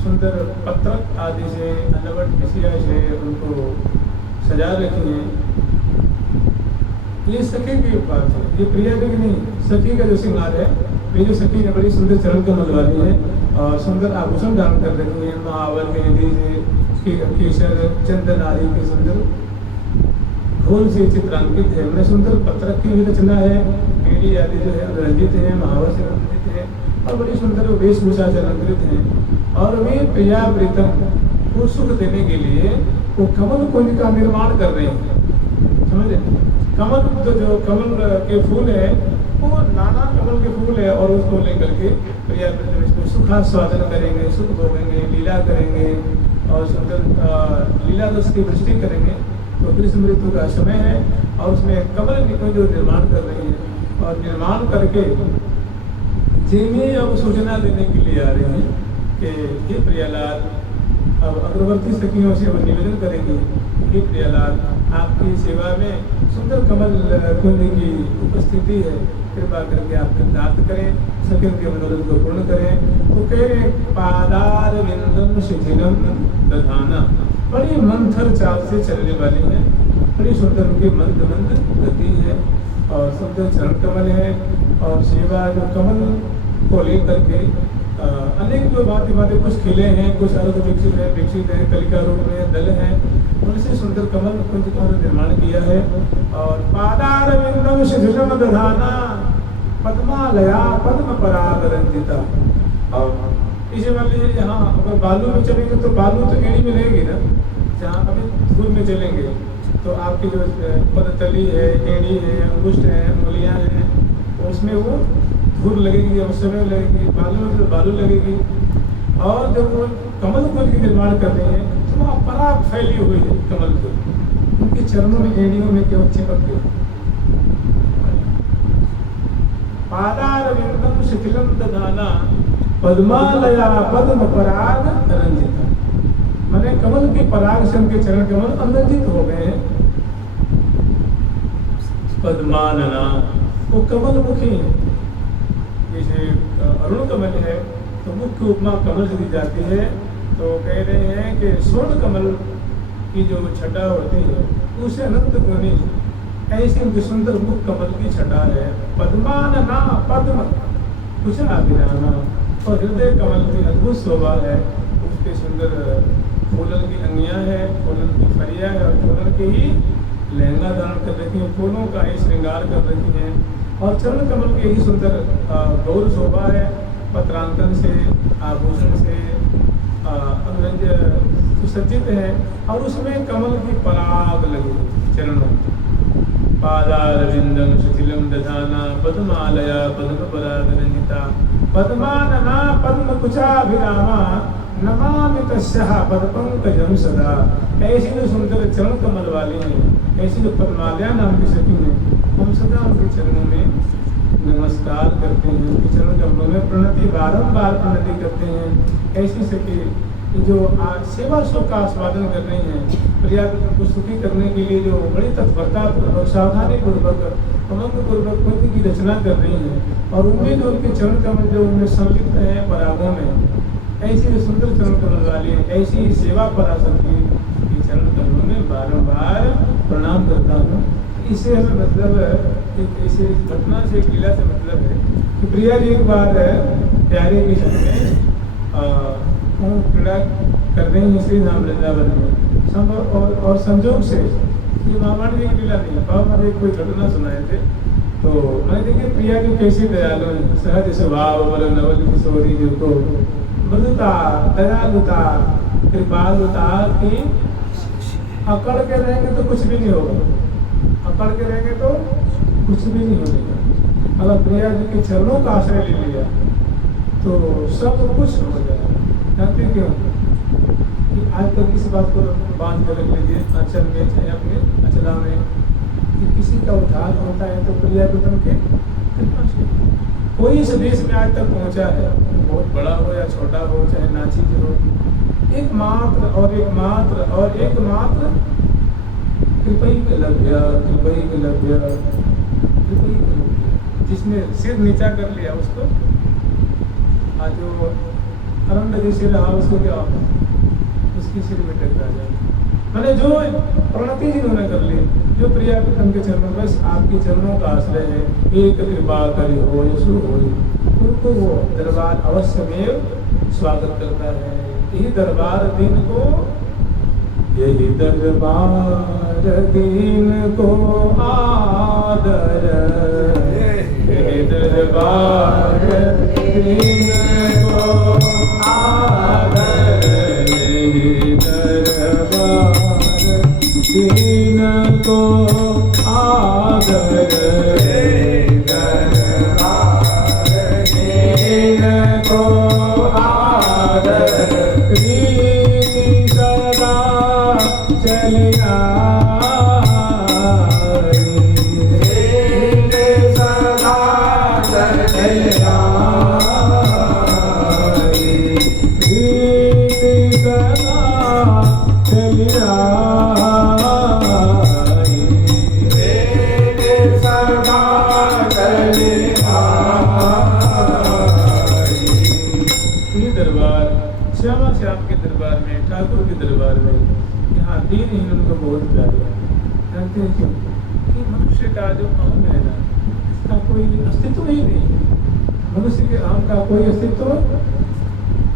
सुंदर पत्रक आदि से अनवट मिसिया से उनको सजा रखी है, ये सखी की बात है, ये प्रिया की नहीं, सखी का जो श्रृंगार है। ये जो सखी है बड़ी सुंदर चरण कमल वाली है और सुंदर आभूषण धारण कर रखी है, महावर मेहंदी से केसर चंदन आदि के सुंदर घोल से चित्रांकित है। मैंने सुंदर पत्रक की भी रचना है, एड़ी आदि जो है अनुरंजित है, महावर से अनुरंजित है और बड़ी सुंदर वेशभूषा से अलंकृत है। और वे प्रिया प्रीतम को सुख देने के लिए वो कमल कुंज का निर्माण कर रहे हैं, समझे। कमल जो कमल के फूल है वो नाना कमल के फूल है और उसको लेकर के प्रिया प्रीतम इसको सुखास्वादन करेंगे, सुख भोगेंगे, लीला करेंगे और सुंदर लीला रस की वृष्टि करेंगे। तो कृष्ण मृत्यु का समय है और उसमें कमल निकुंज जो निर्माण कर रही है और निर्माण करके जिन्हें अब सूचना देने के लिए आ रहे हैं कि हे प्रियालाल, अब अग्रवर्ती सखियों से वो निवेदन करेंगे, हे प्रियालाल आपकी सेवा में सुंदर कमल कुंज की उपस्थिति है, कृपा करके आप कृतार्थ करें, सखियों के मनोरथ को पूर्ण करें। तो कह रहे पादार विंदम शिथिलम दधाना, बड़ी मंथर चाल से चलने वाली है, बड़ी सुंदर उनकी मंद मंद गति है और सुंदर चरण कमल है और सेवा जो कमल को लेकर के अनेक जो बातें कुछ खिले हैं, कुछ अर्ध विकसित है, कलिका रूप में दल है, उनसे सुंदर कमल कुंज का निर्माण किया है। और पादार विंदम शिथिलम दधाना पद्मालया पद्म पराग रंजिता। और इसे मान लीजिए यहाँ अगर बालू में चलेंगे तो बालू तो एड़ी में रहेगी ना, जहाँ अभी धूल में चलेंगे तो आपकी जो पदतली है, एड़ी है, अंगुष्ठ है, उंगलियाँ हैं, उसमें वो धूल लगेगी और समय लगेगी, बालू में तो बालू लगेगी। और जब वो कमल कुंज की निर्माण कर रहे हैं तो वहाँ पराग फैली हुई है कमल की, उनके चरणों में एड़ियों में केवल चिपक गई। पादार विंदम शिथिलम दधाना पद्मालया पद्म पराग रंजिता, मैंने कमल के पराग से उनके चरण कमल अनुरंजित हो गए हैं। पद्मानना वो कमल मुखी है, जैसे अरुण कमल है तो मुख्य उपमा कमल से दी जाती है। तो कह रहे हैं कि स्वर्ण कमल की जो छटा होती है उसे अनंत गुणी, ऐसी उनकी सुंदर मुख कमल की छटा है। पद्मानना पद्म कुछ अभिराना, और हृदय कमल की अद्भुत शोभा है, उसके सुंदर फूलन की अंगियाँ है, फूलन की फरिया है और फूलन के ही लहंगा धारण कर रखी है, फूलों का ही श्रृंगार कर रखी है और चरण कमल के ही सुंदर गौर शोभा है। पत्रांकन से आभूषण से सुसज्जित है और उसमें कमल की पराग लगी चरणों। पादार विंदम शिथिलम दधाना पद्मालया पद्म पराग रंजिता पद्मानना पद्म कुचाभिरामा नमामि तस्याः पदपंकजं सदा। ऐसी जो सुंदर चरण कमल वाली है, ऐसी जो पद्मालया नाम की सखी है, हम सदा उनके चरणों में नमस्कार करते हैं, उनके चरण कमलों में प्रणति बारंबार प्रणति करते हैं। ऐसी सखी जो सेवा सुख का आस्वादन कर रही हैं, प्रिया को सुखी करने के लिए जो बड़ी तत्परता पूर्वक सावधानी पूर्वक उमंग पूर्वक कुंज की रचना कर रही हैं और उनमें जो उनके चरण कमल जो उनमें संलिप्त है परागों में, ऐसी जो सुंदर चरण कमल वाली है, ऐसी सेवा पराशर की चरण कमलों में बारंबार प्रणाम करता हूँ। इससे हमें मतलब एक ऐसी घटना से एक लीला से मतलब है कि प्रिया जी एक बार प्यारे के संग में क्रीड़ा कर रही हैं श्री धाम वृंदावन में संभव और संजोग से ये महावाणी जी की लीला नहीं, बाबा ने कोई घटना सुनाए थे। तो मैंने देखिए प्रिया जी कैसे दयालु हैं, सहज स्वभाव बल नवल किशोरी जी को मृदुता दयालुता कृपालुता की अकड़ के रहेंगे तो कुछ भी नहीं होगा, अकड़ के रहेंगे तो कुछ भी नहीं होगा। अगर प्रिया जी के चरणों का आश्रय ले लिया तो सब कुछ हो जाएगा। जानते क्यों कि आज तक इस बात को बांध कर रख लीजिए, अचल में चाहे अपने अचला में कि किसी का उद्धार होता है तो प्रियव्रतम के कृपा से। कोई इस देश में आज तक पहुंचा है, बहुत बड़ा हो या छोटा हो, चाहे नाची की हो, एकमात्र और एकमात्र और एकमात्र कृपई लभ्य, कृपई लभ्य, कृपई लभ्य। जिसने सिर नीचा कर लिया उसको, आज जो अरंड जैसे रहा उसको क्या उसकी सिर में टकरा जाए। मैंने जो प्रणति जिन्होंने कर ली, जो प्रियव्रतम के चरणों, बस आपके चरणों का आश्रय है, एक कृपा करी हो यशु हो, उनको वो दरबार अवश्य में स्वागत करता है। यही दरबार दिन को, यही दरबार दिन को आदर, यही दरबार दिन को आदर, यही दरबार दिन को आदर, दरबार दिन को आदर, रीति सदा चलिया, रीति सदा चलिया, रीति सदा चलिया, श्यामा श्याम के दरबार में, ठाकुर के दरबार में, यहाँ दीनहीन उनको बहुत प्यारे हैं। जानते हैं क्यों? कि मनुष्य का जो अहम है ना, इसका कोई अस्तित्व ही नहीं है। मनुष्य के अहम का कोई अस्तित्व,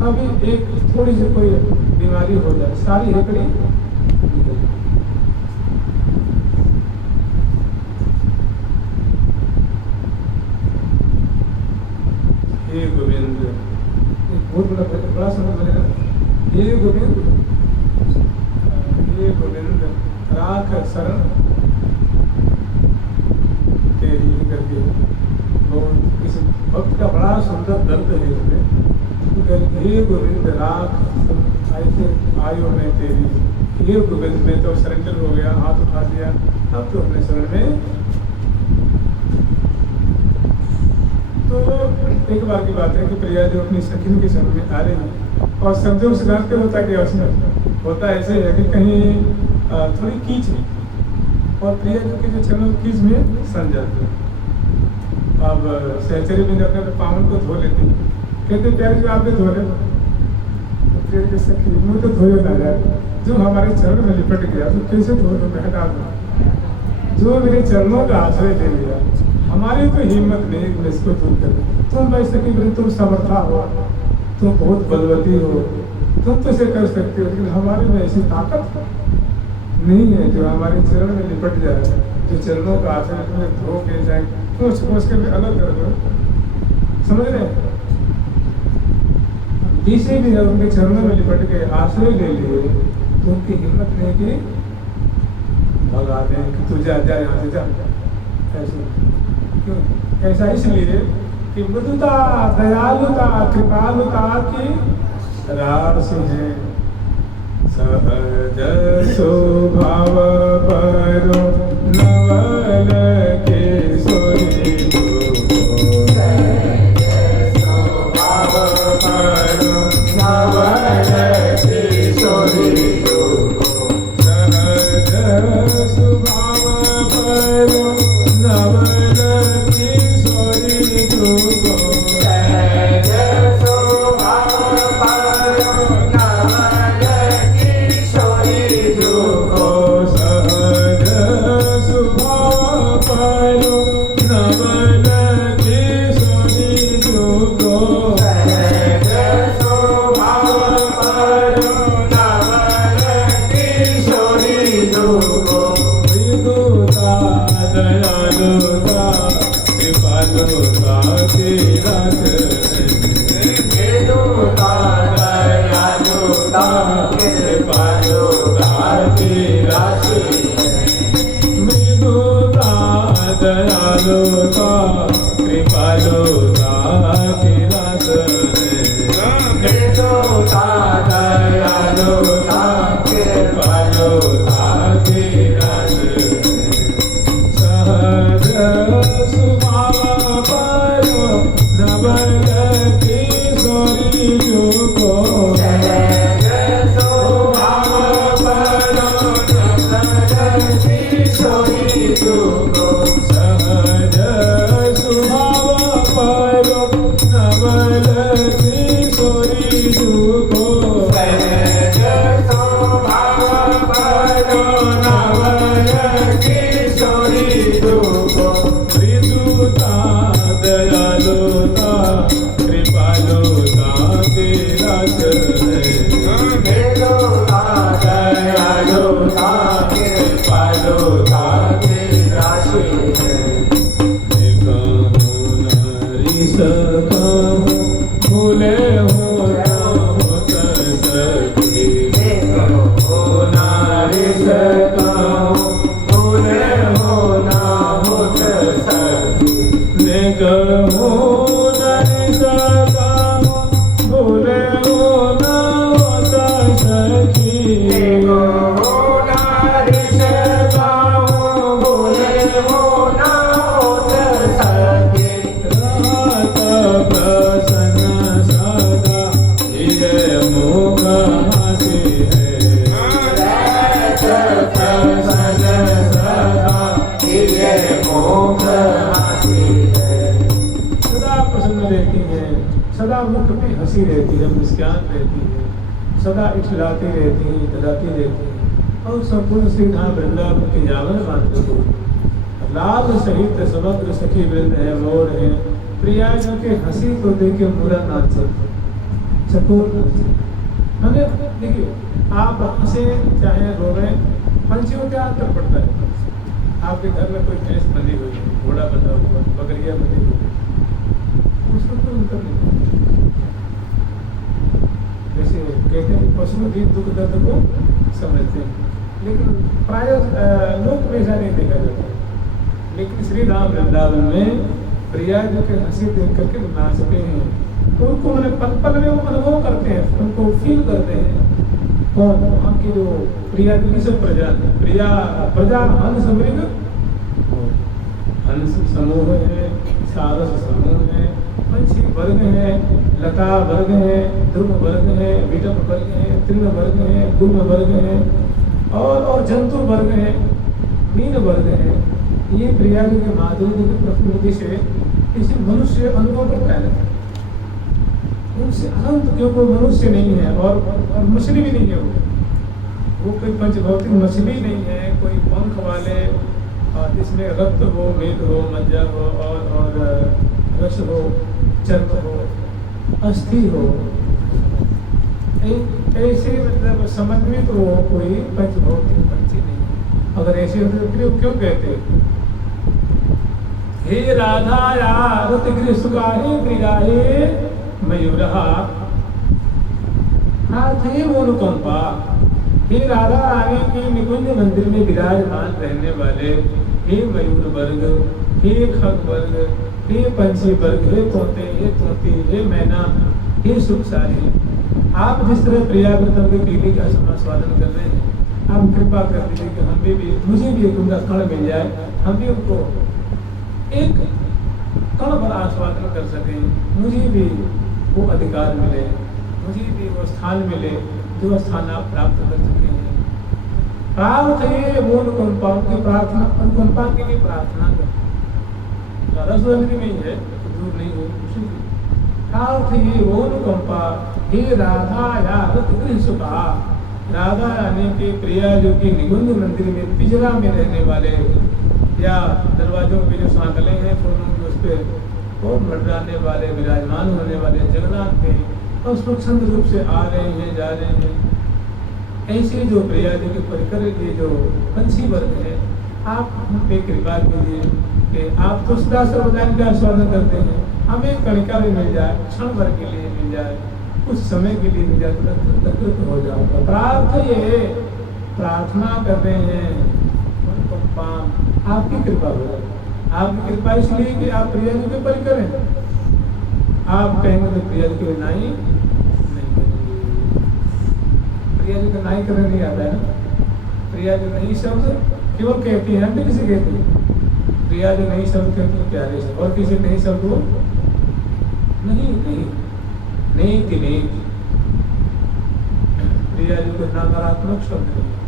अभी एक थोड़ी सी कोई बीमारी हो जाए, सारी हेकड़ी हे गोविंद, बहुत बड़ा सुंदर बनेगा। हे गोविंद, हे गोविंद राख शरण तेरी ही करके, बहुत इस भक्त का बड़ा सुंदर दर्द है इसमें। हे गोविंद राख ऐसे आयु में तेरी, हे गोविंद में तो सरेंडर हो गया, हाथ उठा दिया, अब तो अपने शरण में। तो एक बार की बात है कि प्रिया जो अपनी सखिन के शरण में आ रही है, और संजोग से जानते होता कि उसमें होता ऐसे है कि कहीं थोड़ी कीच है, और प्रिया जो के जो चरणों कीच में सन जाते हैं। अब सहचरी में अपने पावन को धो लेती, कहते प्यारे जो आप भी धो ले, तो प्रिया के सखी मुँह तो धोए ना जाए, जो हमारे चरण में लिपट गया तो कैसे धो दो, मैं हटा दूँ, जो मेरे चरणों का आश्रय ले लिया, हमारी तो हिम्मत नहीं कि इसको दूर कर। तुम भाई सखी, तुम समर्था हो, तुम बहुत बलवती हो, तुम तो इसे कर सकते हो, लेकिन हमारे में ऐसी ताकत नहीं है जो हमारे चरण में लिपट जाए, जो चरणों का आश्रय तुम्हें धो के जाए, सोच सोच के अलग कर दो। समझ रहे हैं? किसी भी उनके चरणों में लिपट के आश्रय ले लिए तो उनकी हिम्मत नहीं कि भगा दें कि तू जा जा यहाँ से जा। ऐसे क्यों? ऐसा इसलिए कि मृदुता, दयालुता, कृपालुता की रास है। सहज स्वभाव परो नवल के सोई, सहज स्वभाव परो नवल के सोई, सहज स्वभाव परो नवल के सोई तुको, सहज स्वभाव परो नवल के सोई तुको, सहज स्वभाव परो नवल के सोई तुको, सहज स्वभाव परो नवल के सोई तुको, विदुता दयालुता कृपालुता की रस, विदुता दयालुता कृपालुता की रस, विदुता दयालुता कृपालुता की रस, विदुता दयालुता कृपालुता की रस, दुखो सहज स्वभाव पारो नवल किशोरी दुखो सहज स्वभाव पारो नवल किशोरी दुखो मृदुता दयालुता कृपालुता तेरा है मृदुता दयालुता कृपालुता तेरा है भूले हो होत सके हो नारी सका भूले हो ना होत सके हो नारी सका भूले हो ना होत सकी हो नारी सका भूले हो ना होत सके प्रसन्न सदा ये मुख हासि है प्रसन्न सदा ये मुख हासि है सदा प्रसन्न रहती है सदा मुख में हंसी रहती है मुस्कान रहती है सदा इठलाती रहती है तराती रहती है और संपूर्ण श्री धाम वृंदावन के जावन मात्र को लाभ सहित समग्र सखी वृंद है मोर है प्रियाजों के हंसी को देख के मुरा नाच चकोर मैंने देखिए आप हंसे चाहे रोवे पंछियों क्या अंतर पड़ता है आपके घर में कोई भैंस बंधी हुई है घोड़ा बंधा हुआ बकरिया बंधी हुई उसमें कोई अंतर नहीं जैसे कहते हैं पशु भी दुख दर्द को समझते हैं लेकिन प्राय लोग वैसा नहीं देखा जाता लेकिन श्री राम वृंदावन में प्रिया जो के हंसी देख करके नाचते हैं तो उनको मैंने पल पल में वो अनुभव करते हैं उनको फील करते हैं कौन वहाँ की जो प्रिया की सब प्रिया प्रजा हंस मृग हंस समूह है सारस समूह है पंछी वर्ग है लता वर्ग है ध्रुव वर्ग है विटप वर्ग है तृण वर्ग है गुण वर्ग है और जंतु वर्ग है मीन वर्ग है ये प्रिया के माधुर्य की प्रकृति से इसे मनुष्य अनुभव करता है उनसे अनंत क्योंकि मनुष्य नहीं है और मछली भी नहीं है वो कोई पंचभौतिक मछली नहीं है कोई पंख वाले और जिसमें रक्त हो मेद हो मज्जा हो और रस हो चर्म हो अस्थि हो ऐसे मतलब समन्वित हो कोई पंचभौतिक पंछी नहीं अगर ऐसे होते तो क्यों कहते हे राधा यार गृह सुगाहे प्रियाहे मयूरहा थे अनुकंपा हे राधा रानी के निकुंज मंदिर में विराजमान रहने वाले हे मयूर वर्ग हे खग वर्ग हे पंछी वर्ग हे तोते हे मैना हे सुखसारी आप जिस तरह प्रियाव्रतम के पीली का समास्वादन कर रहे हैं आप कृपा कर दीजिए कि हम भी मुझे भी एक उनका कण मिल जाए हम भी उनको एक कण पर आस्वादन कर सकें मुझे भी वो अधिकार मिले मुझे भी वो स्थान मिले जो स्थान आप प्राप्त कर सके हैं प्राप्त ये वो अनुकंपाओं की प्रार्थना अनुकंपा के लिए प्रार्थना कर रसवंती में ही है दूर नहीं हो प्राप्त ये वो अनुकंपा हे राधा यार गृह सुखा राधा रानी के प्रिया जो कि निकुंज मंदिर में पिंजरा में रहने वाले या दरवाजों पे जो सांकले हैं फूलों के उस पर वो मंडराने वाले विराजमान होने वाले जगन्नाथ में और स्वच्छंद रूप से आ रहे हैं जा रहे हैं ऐसे जो प्रिया जी के परिकर के जो पंछी वर्ग है आप हम पे कृपा कीजिए कि आप तो सदा सर्वदान का आस्वादन करते हैं हमें कणिका भी मिल जाए क्षण भर के लिए मिल जाए कुछ समय के लिए मिल जाए तो हो जाऊंगा प्रार्थना कर रहे हैं आपकी कृपा हो आपकी कृपा इसलिए कि आप प्रिया जी के परिकर हैं आप कहेंगे तो प्रिया जी के नाई नहीं करेंगे प्रिया जी का नाई करने नहीं आता है ना प्रिया जी नहीं शब्द केवल कहती है हम भी किसे कहते हैं प्रिया जी नहीं शब्द कहते हैं प्यारे से और किसी नहीं शब्द हो नहीं प्रिया जी को नकारात्मक शब्द नहीं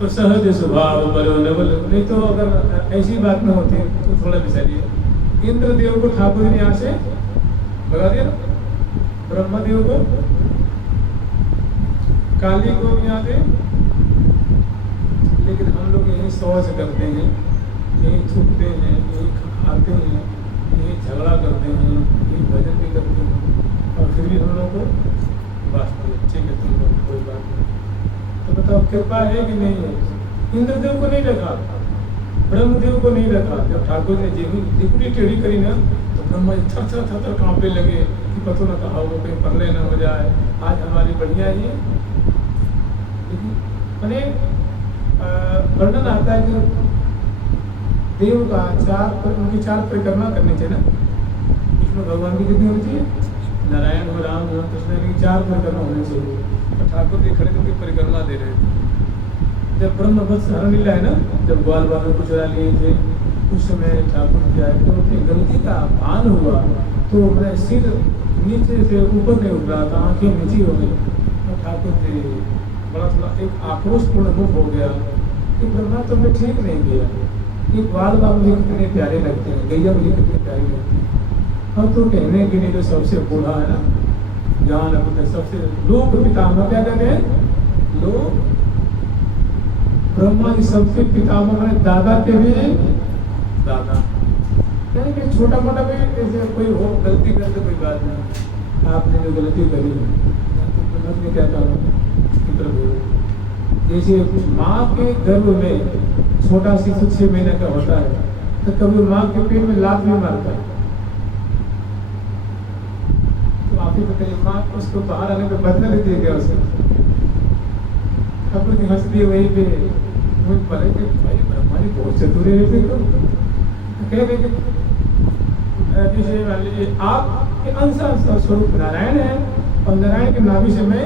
तो सहज स्वभाव बलो नवल। नहीं तो अगर ऐसी बात न होती तो थोड़ा भी चलिए। इंद्रदेव को ठाकुर जी ने यहाँ से भगा दिया ना, ब्रह्मदेव को, काली को भी यहाँ पे। लेकिन हम लोग यही शौच करते हैं, यही थूकते हैं, यही खाते हैं, यही झगड़ा करते हैं, यही भजन भी करते हैं, और फिर भी हम लोग को बस ठीक है तुम लोग कोई बात नहीं। तो बताओ कृपा है कि नहीं है? इंद्रदेव को नहीं रखा, ब्रह्मदेव को नहीं रखा। जब ठाकुर ने जितनी टेढ़ी करी ना तो ब्रह्मा जी थर थर थर थर कांपने लगे कि पतो न कहा वो कहीं पगले न हो जाए। आज हमारी बढ़िया ही मैंने वर्णन आता है कि देव का उनकी 4 परिक्रमा करनी चाहिए ना। विष्णु भगवान की कितनी होनी चाहिए? नारायण हो, राम हो, कृष्ण की 4 परिक्रमा होनी चाहिए। और ठाकुर जी खड़े होकर परिक्रमा दे रहे थे। जब ब्रह्म वत्स हरण लीला है ना, जब ग्वाल बालों को चुरा लिए थे, उस समय ठाकुर जी आए तो अपनी गलती का भान हुआ तो मैं सिर नीचे से ऊपर नहीं उठ रहा था, आंखें नीची हो गई। और ठाकुर जी बड़ा थोड़ा एक आक्रोशपूर्ण मुख हो गया कि ब्रह्मा तुमने ठीक नहीं किया। ये ग्वाल बाल मुझे कितने प्यारे लगते हैं, गैया मुझे कितनी प्यारी लगती है। और तो कहने के लिए जो सबसे बूढ़ा है ना, ज्ञान अपने सबसे लोक पितामह क्या कहते हैं? लोक ब्रह्मा जी सबके पितामह मैंने दादा के भी दादा। यानी कि छोटा मोटा भी जैसे कोई हो गलती करे तो कोई बात नहीं, आपने जो गलती करी तो मैं कहता हूँ जैसे माँ के गर्भ में छोटा शिशु 6 महीने का होता है तो कभी माँ के पेट में लात भी मारता है। तो आप ही बताइए, माँ उसको बाहर आने पे बदला लेती है क्या उसे? ठाकुर की हंस दी वहीं पे। मुझे पता कि भाई ब्रह्मा जी बहुत चतुर है। तो कह रहे कि जैसे मान लीजिए आपके अंश स्वरूप नारायण है और नारायण के नाभि से मैं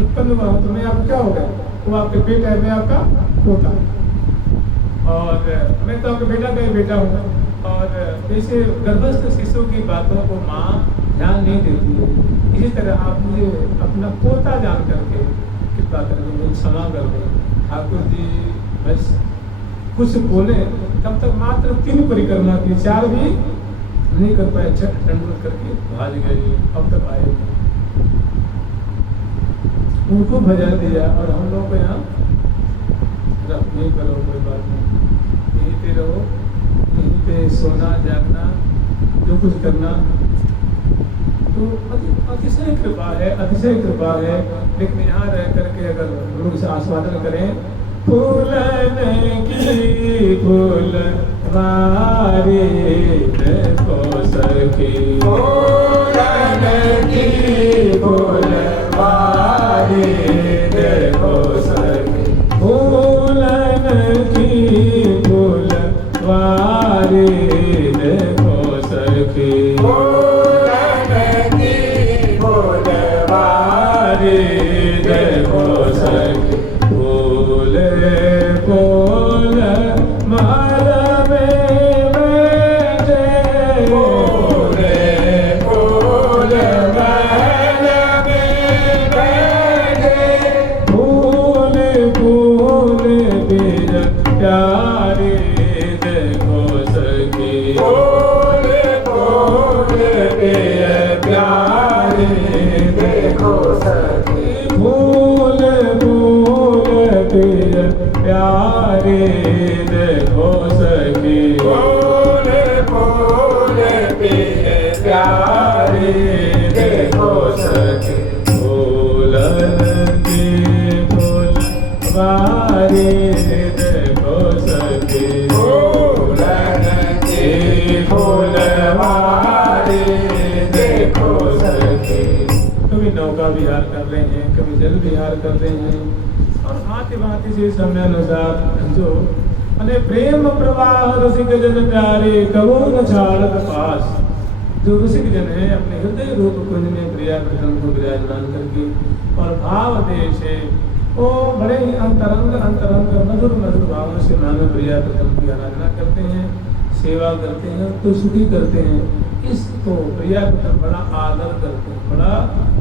उत्पन्न हुआ हूँ, तो मैं आपका क्या हो गया? वो आपके बेटा है, मैं आपका पोता, और मैं तो आपके बेटा का ही बेटा हूँ। और जैसे गर्भस्थ शिशु की बातों को माँ ध्यान नहीं देती है, इसी तरह आप मुझे अपना पोता जान करके कृपा करके मुझे क्षमा कर दें। ठाकुर जी बस कुछ बोले तब तक मात्र 3 परिक्रमा की, 4 भी नहीं कर पाए, छठ दंडवत करके भाग गए। अब तक आए उनको भजा दिया और हम लोग को यहाँ नहीं करो, कोई बात नहीं, यहीं पे रहो, यहीं पे सोना जागना जो कुछ करना। तो अतिशय कृपा है, अतिशय कृपा है। लेकिन यहाँ रह करके अगर लोग इसे आस्वादन करें, फूलन की फूलवारी देखो सखी, फूलन की फूलवारी देखो सखी, फूलन की फूलवारी देखो सखी, देखो सखी, फूल फूल माला में बैठे, फूल फूल माला में बैठे, फूल फूल बीज प्यारे देखो सखी, फूल फूल बीज प्यारे देखो सखी, फूल फूल बीज प्यारे देखो सखी, फूल फूल बीज प्यारे देखो सखी, फूलन की फूलवारी देखो सखी, फूलन की फूलवारी देखो सखी। कभी नौका विहार कर रहे हैं, कभी जल विहार कर रहे हैं, और भांति भांति से समय अनुसार जो अने प्रेम प्रवाह रसिक जन प्यारे कबो न छाड़त पास। जो रसिक जन है अपने हृदय रूप कुंज में प्रिया कृष्ण को विराजमान करके और भाव देश है वो बड़े ही अंतरंग अंतरंग मधुर मधुर भाव से मानव प्रिया कृष्ण की आराधना करते हैं, सेवा करते हैं, तो सुखी करते हैं। इसको प्रिया कृष्ण बड़ा आदर करते हैं, बड़ा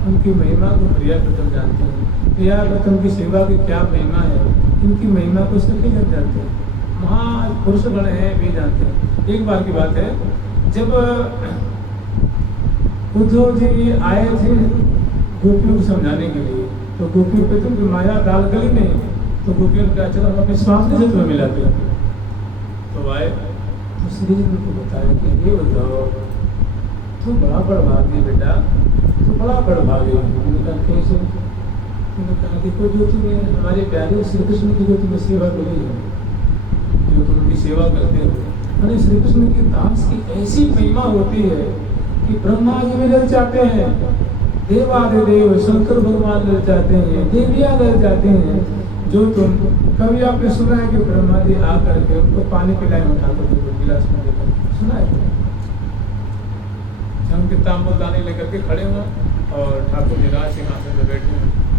उनकी महिमा को प्रिया प्रथम जानते हैं। प्रिया प्रथम की सेवा की क्या महिमा है, इनकी महिमा को सभी जन जानते हैं, महापुरुष गण हैं वे जानते हैं। एक बार की बात है, जब उद्धव जी आए थे गोपियों को समझाने के लिए, तो गोपियों पे तुम माया डाल गली में, तो गोपियों ने कहा चलो हम अपने स्वास्थ्य से तुम्हें मिलाते हैं। तो आए तो श्री जी ने उनको बताया कि ये उद्धव तुम बड़ा बड़भागी बेटा, तुम बड़ा बड़भागी। उन्होंने कहा कैसे? उन्होंने कहा देखो जो तुम्हें हमारे प्यारे श्री कृष्ण की जो तुम्हें सेवा मिली है, जो तुम उनकी सेवा करते हो, मैंने श्री कृष्ण के दास की ऐसी महिमा होती है कि ब्रह्मा जी भी लड़ जाते हैं, देवादिदेव शंकर भगवान लड़ जाते हैं, देवियां लड़ जाते हैं। जो तुम कभी आपने सुना है कि ब्रह्मा जी आकर के उनको पानी पिलाए ठाकुर जी को गिलास में लेकर, सुना है? हम के तांबूल दाने लेकर के खड़े हुए और ठाकुर जी राज सिंहासन में बैठे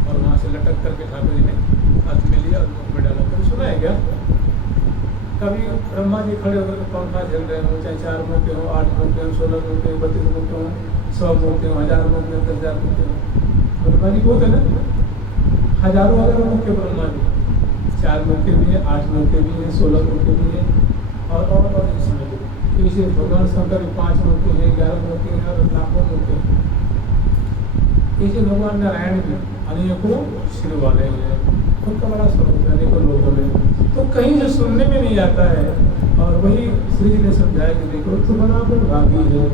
और वहाँ से लटक करके ठाकुर जी ने हाथ में लिया और मुख में डाला। कभी सुना है क्या? कभी ब्रह्मा जी खड़े होकर पंखा झेल रहे हो, चाहे 4 मुँह के हो, 8 मुँह के हो, 16 मुँह के हो, 32 मुँह के हो, 100 मुँह के हो, 1000 मुँह के हो, 10,000 मुँह के हो। ब्रह्मा जी बहुत है ना, हजारों मुँह के ब्रह्मा जी, 4 मुँह के भी है, 8 मुँह के भी है, 16 मुँह के भी है और इसमें इसे भगवान शंकर 5 मुँह के हैं, 11 मुँह के हैं और लाखों मुँह के हैं। इसे भगवान नारायण भी अनेकों सिर वाले हैं, उनका बड़ा स्वरूप है अनेकों लोगों में, तो कहीं जो सुनने में नहीं आता है। और वही श्री जी ने समझाया कि देखो तो बड़ा भागी है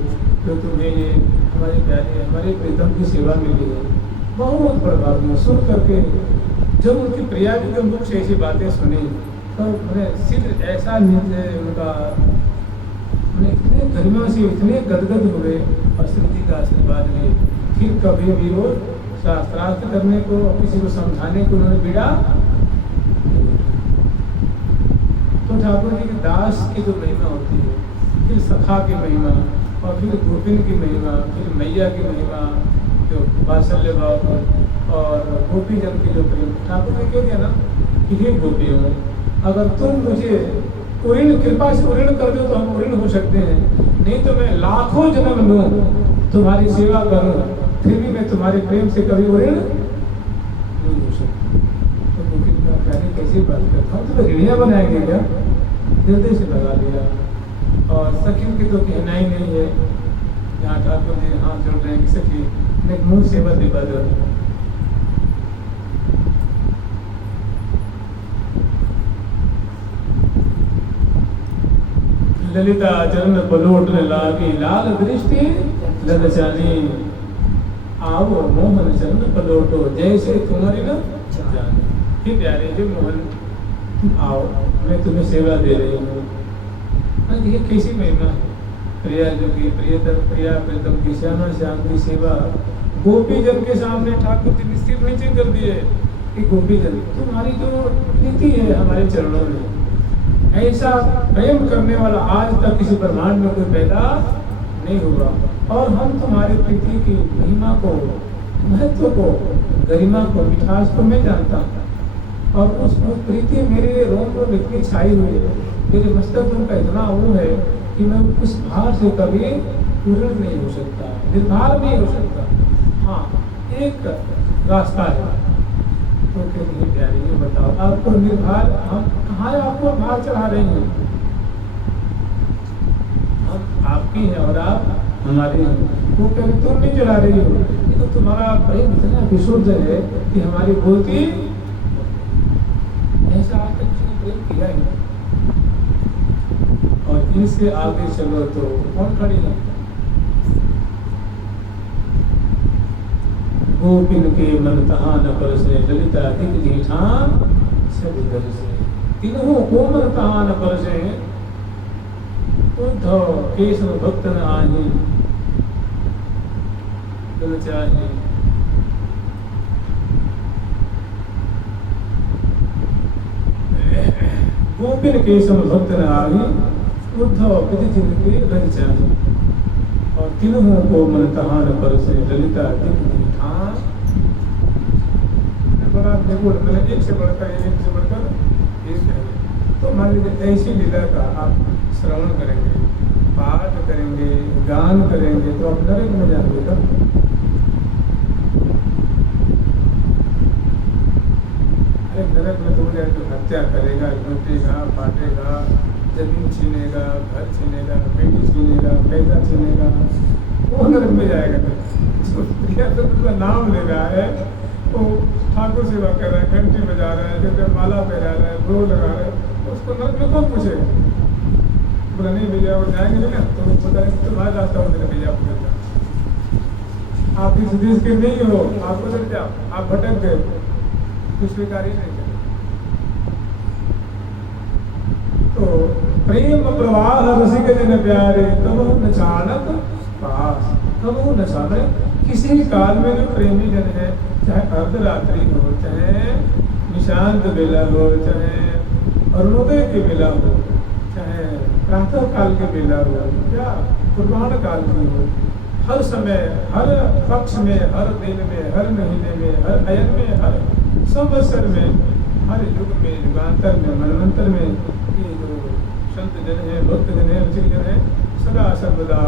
जो तुम्हें ये हमारे प्यारे हमारे प्रीतम की सेवा मिली है, बहुत बड़ा भागी। सुन करके जब उनकी प्रिया जी के मुख से ऐसी बातें सुनी तो उन्हें सिर ऐसा उनका इतने गरिमा से इतने गदगद हुए और श्री जी का आशीर्वाद लिए। फिर कभी भी वो शास्त्रार्थ करने को किसी को समझाने को उन्होंने बिड़ा। तो ठाकुर जी के दास की जो महिमा होती है, फिर सखा की महिमा और फिर गोपिन की महिमा, फिर मैया की महिमा, जो वात्सल्य भाव और गोपी जन की जो प्रेम, ठाकुर ने कह दिया ना कि हे गोपियों, अगर तुम मुझे उऋण कृपा से उऋण कर दो तो हम उऋण हो सकते हैं, नहीं तो मैं लाखों जन्म लूँ तुम्हारी सेवा करूँ, फिर भी मैं तुम्हारे प्रेम से कभी उऋण नहीं हो सकता। तो गोपिन का प्यारे कैसी बात करता हूँ, तो ऋणिया बनाएंगे क्या? हृदय से लगा दिया। और सखियों की तो कहना ही नहीं है, यहाँ ठाकुर जी हाथ जोड़ रहे हैं कि सखी मुँह सेवा दिवा दो। ललिता चरण पलोट लागी लाल दृष्टि ललचानी, आओ मोहन चरण पलोटो जैसे तुम्हारी न जाने। हे प्यारे हे मोहन, तुम आओ, मैं तुम्हें सेवा दे रही हूँ। ये कैसी महिमा है, प्रिया जो की प्रिया प्रीतम की श्यामा श्याम की सेवा गोपी जन के सामने ठाकुर जी ने सिर नीचे कर दिए कि गोपी जन तुम्हारी जो नीति है हमारे चरणों में, ऐसा प्रेम करने वाला आज तक किसी ब्रह्मांड में कोई पैदा नहीं हुआ। और हम तुम्हारी प्रीति की महिमा को, महत्व को, गरिमा को, मिठास को मैं जानता हूँ। और उस प्रीति मेरे रोम में इतनी छाई हुई है, मेरे मस्तक उनका इतना वो है कि मैं उस भार से कभी पूर्ण नहीं हो सकता, निर्भार नहीं हो सकता। हाँ, एक रास्ता है, तो कहते प्यारे ये बताओ आपको निर्भार, हम कहाँ आपको भार चढ़ा रहे हैं? हम आपकी हैं और आप हमारे हैं। वो कभी तुम नहीं चढ़ा रही हो, लेकिन तुम्हारा प्रेम इतना विशुद्ध है कि हमारी बोलती ऐसा आज तक किसी ने प्रेम किया ही। और इनसे आगे चलो तो कौन खड़ी है? गोपिन के मन तहा न पर से ललिता दिख दीठा सब दर से, तीनों को मन तहा न पर से उद्धव केशव भक्त न आही ललचाही। गोपिन केशव भक्त न आही उद्धव विधि जिनके ललचाही। और तीनों को मन तहा न पर से ललिता दिख दीठा। बड़ा देखो मतलब एक से बढ़कर एक है। तो हमारी ऐसी लीला का आप श्रवण करेंगे, पाठ करेंगे, गान करेंगे तो आप नरक में जाएंगे। जाए तो हत्या करेगा, लूटेगा, बांटेगा, जमीन छीनेगा, घर छीनेगा, बेटी छीनेगा, पैसा छीनेगा, वो नरक में जाएगा। इसको प्रिया तो मतलब नाम ले रहा है, वो ठाकुर सेवा कर रहा है, घंटी बजा रहा है, जब माला पहरा रहा है, भोग लगा रहा है, उसको नरक में कौन पूछेगा? बोला नहीं भैया वो जाएंगे नहीं ना, तो पता है तुम्हारा रास्ता हो मेरा भैया पूछा, आप इस देश के नहीं हो, आप उधर जाओ, आप भटक गए, कुछ स्वीकार ही नहीं करें। तो प्रेम प्रवाह रसिक जन प्यारे कबहु न चाणक पास, कबहु न चाणे, किसी काल में जो प्रेमी जन है, चाहे अर्धरात्रि हो, चाहे निशांत बेला हो, चाहे अरुणोदय की बेला हो, चाहे प्रातः काल के बेला हो या पूर्वाह्न काल की हो, हर समय, हर पक्ष में, हर दिन में, हर महीने में, हर अयन में, हर संवत्सर में, हर युग में, युगांतर में, मनवंतर में, ये जो संत जन है, भक्त जन है, ऋषि जन है, सदा सर्वदा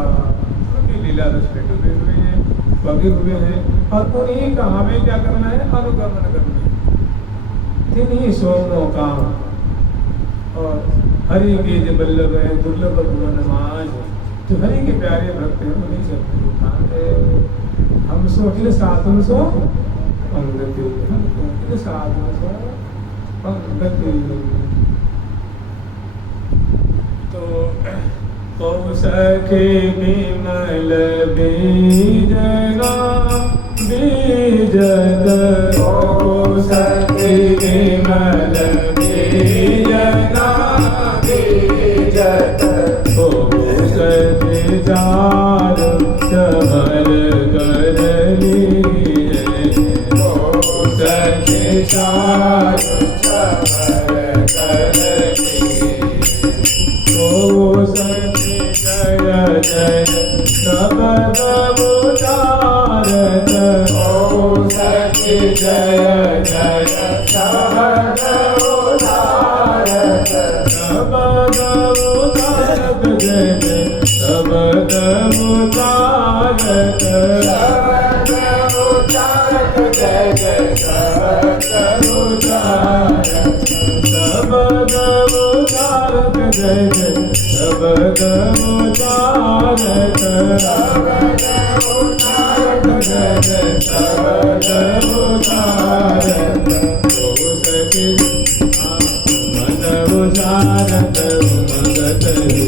उनकी लीला रस में डूबे हुए हैं, बगे हुए हैं, और उन्हीं का हमें क्या करना है? अनुगमन करना है। तिन्हीं सोमों का और हरि के जो बल्लभ है, दुर्लभ भुवन माज, जो हरि के प्यारे भक्त हैं, उन्हीं से अपनी उठान है। हम सो किल साधन सो पंगति, हम किल साधन सो पंगति। तो कौसके विमल बीजना बीजत, कौसके विमल बीजना बीजत, जार चमर कर लिए, जार चमर कर लिए, जय जय शब्द उचारत, जय जय शब्द उचारत, शब्द उचारत, जय जय शब्द उचारत, शब्द उचारत, जय जय शब्द उचारत, शब्द उचारत, जय जय शब्द उचारत, शब्द उचारत, जय जय शब्द उचारत। तो सके मन उचारत उमगत रे,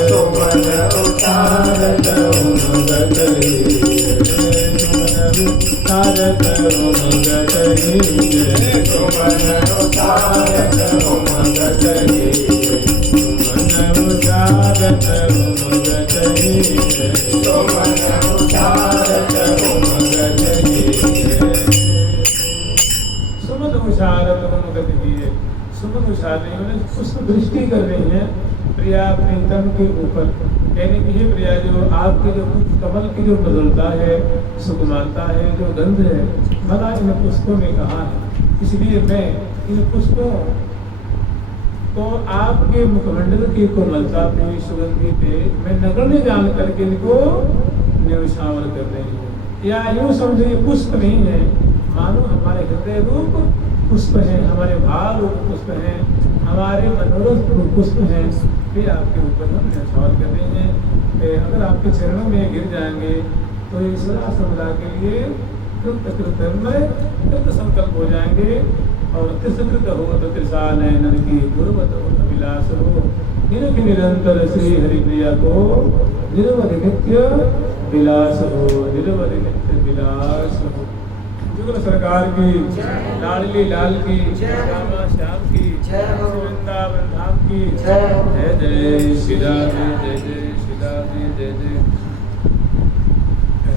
तो मन उचारत उमगत रे, मन उचारत उमगत रे, तो मन उचारत उमगत रे, मन उचारत उमगत रे, तो मन उचारत उमगत रे। सुमन उचारत उमगत रे, सुमन उचार रही है, पुष्प दृष्टि कर रही है प्रिया प्रीतम के ऊपर, यानी कि हे प्रिया जो आपके जो कमल की जो मधुरता है, सुकुमारता है, जो गंध है, भला इन पुष्पों में कहाँ है? इसलिए मैं इन पुष्पों को आपके मुखमंडल की कोमलता पे, सुगंधी पे मैं नगण्य जान करके इनको न्यौछावर कर रही हूँ। या यूँ समझे ये पुष्प नहीं है, मानो हमारे हृदय रूप पुष्प हैं, हमारे भाव रूप पुष्प हैं, हमारे मनोरथ रूप पुष्प हैं, फिर आपके ऊपर हम न्यौछावर कर रहे हैं। अगर आपके चरणों में गिर जाएंगे तो ये सदा सर्वदा के लिए कृत संकल्प हो जाएंगे, और तिसकृत हो तो त्रिशाल नयन की गुरुवत हो विलास हो, निरख निरंतर श्री हरिप्रिया को निरवधि नित्य विलास हो, निरवधि नित्य विलास हो। जुगल सरकार की, लाडली लाल की, श्यामा श्याम की, वृंदावन धाम की जय जय श्री राधे, जय जय श्री राधे, जय जय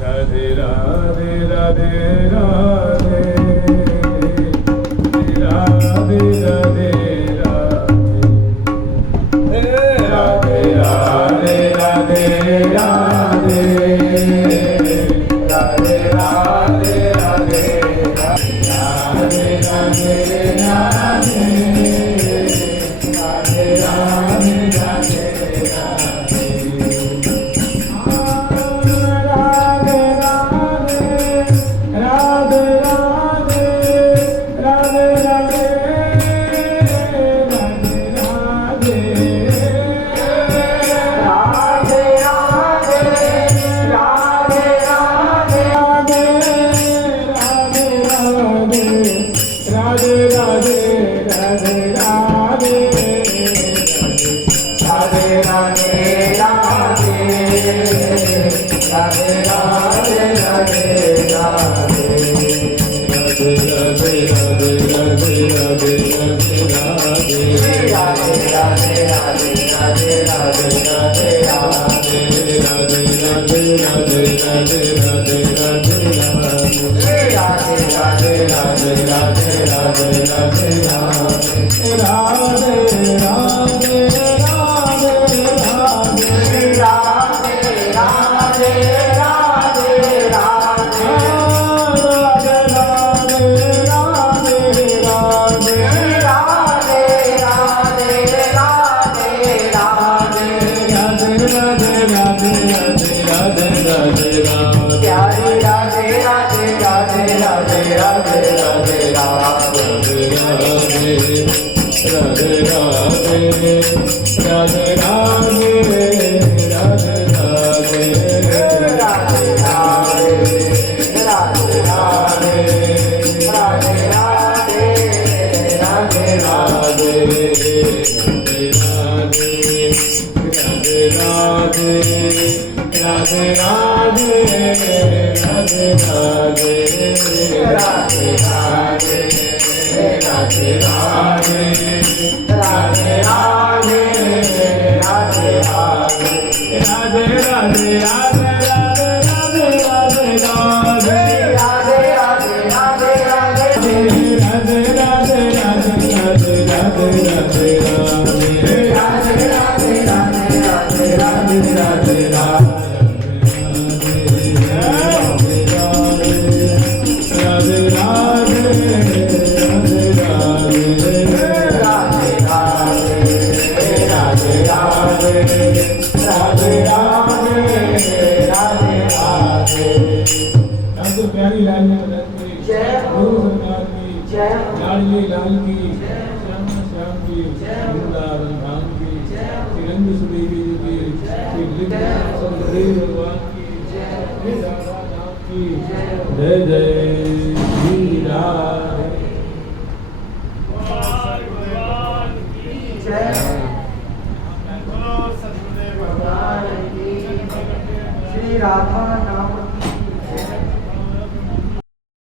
राधे राधे राधे राधे राधे राधे राधे राधे राधे राधे राधे राधा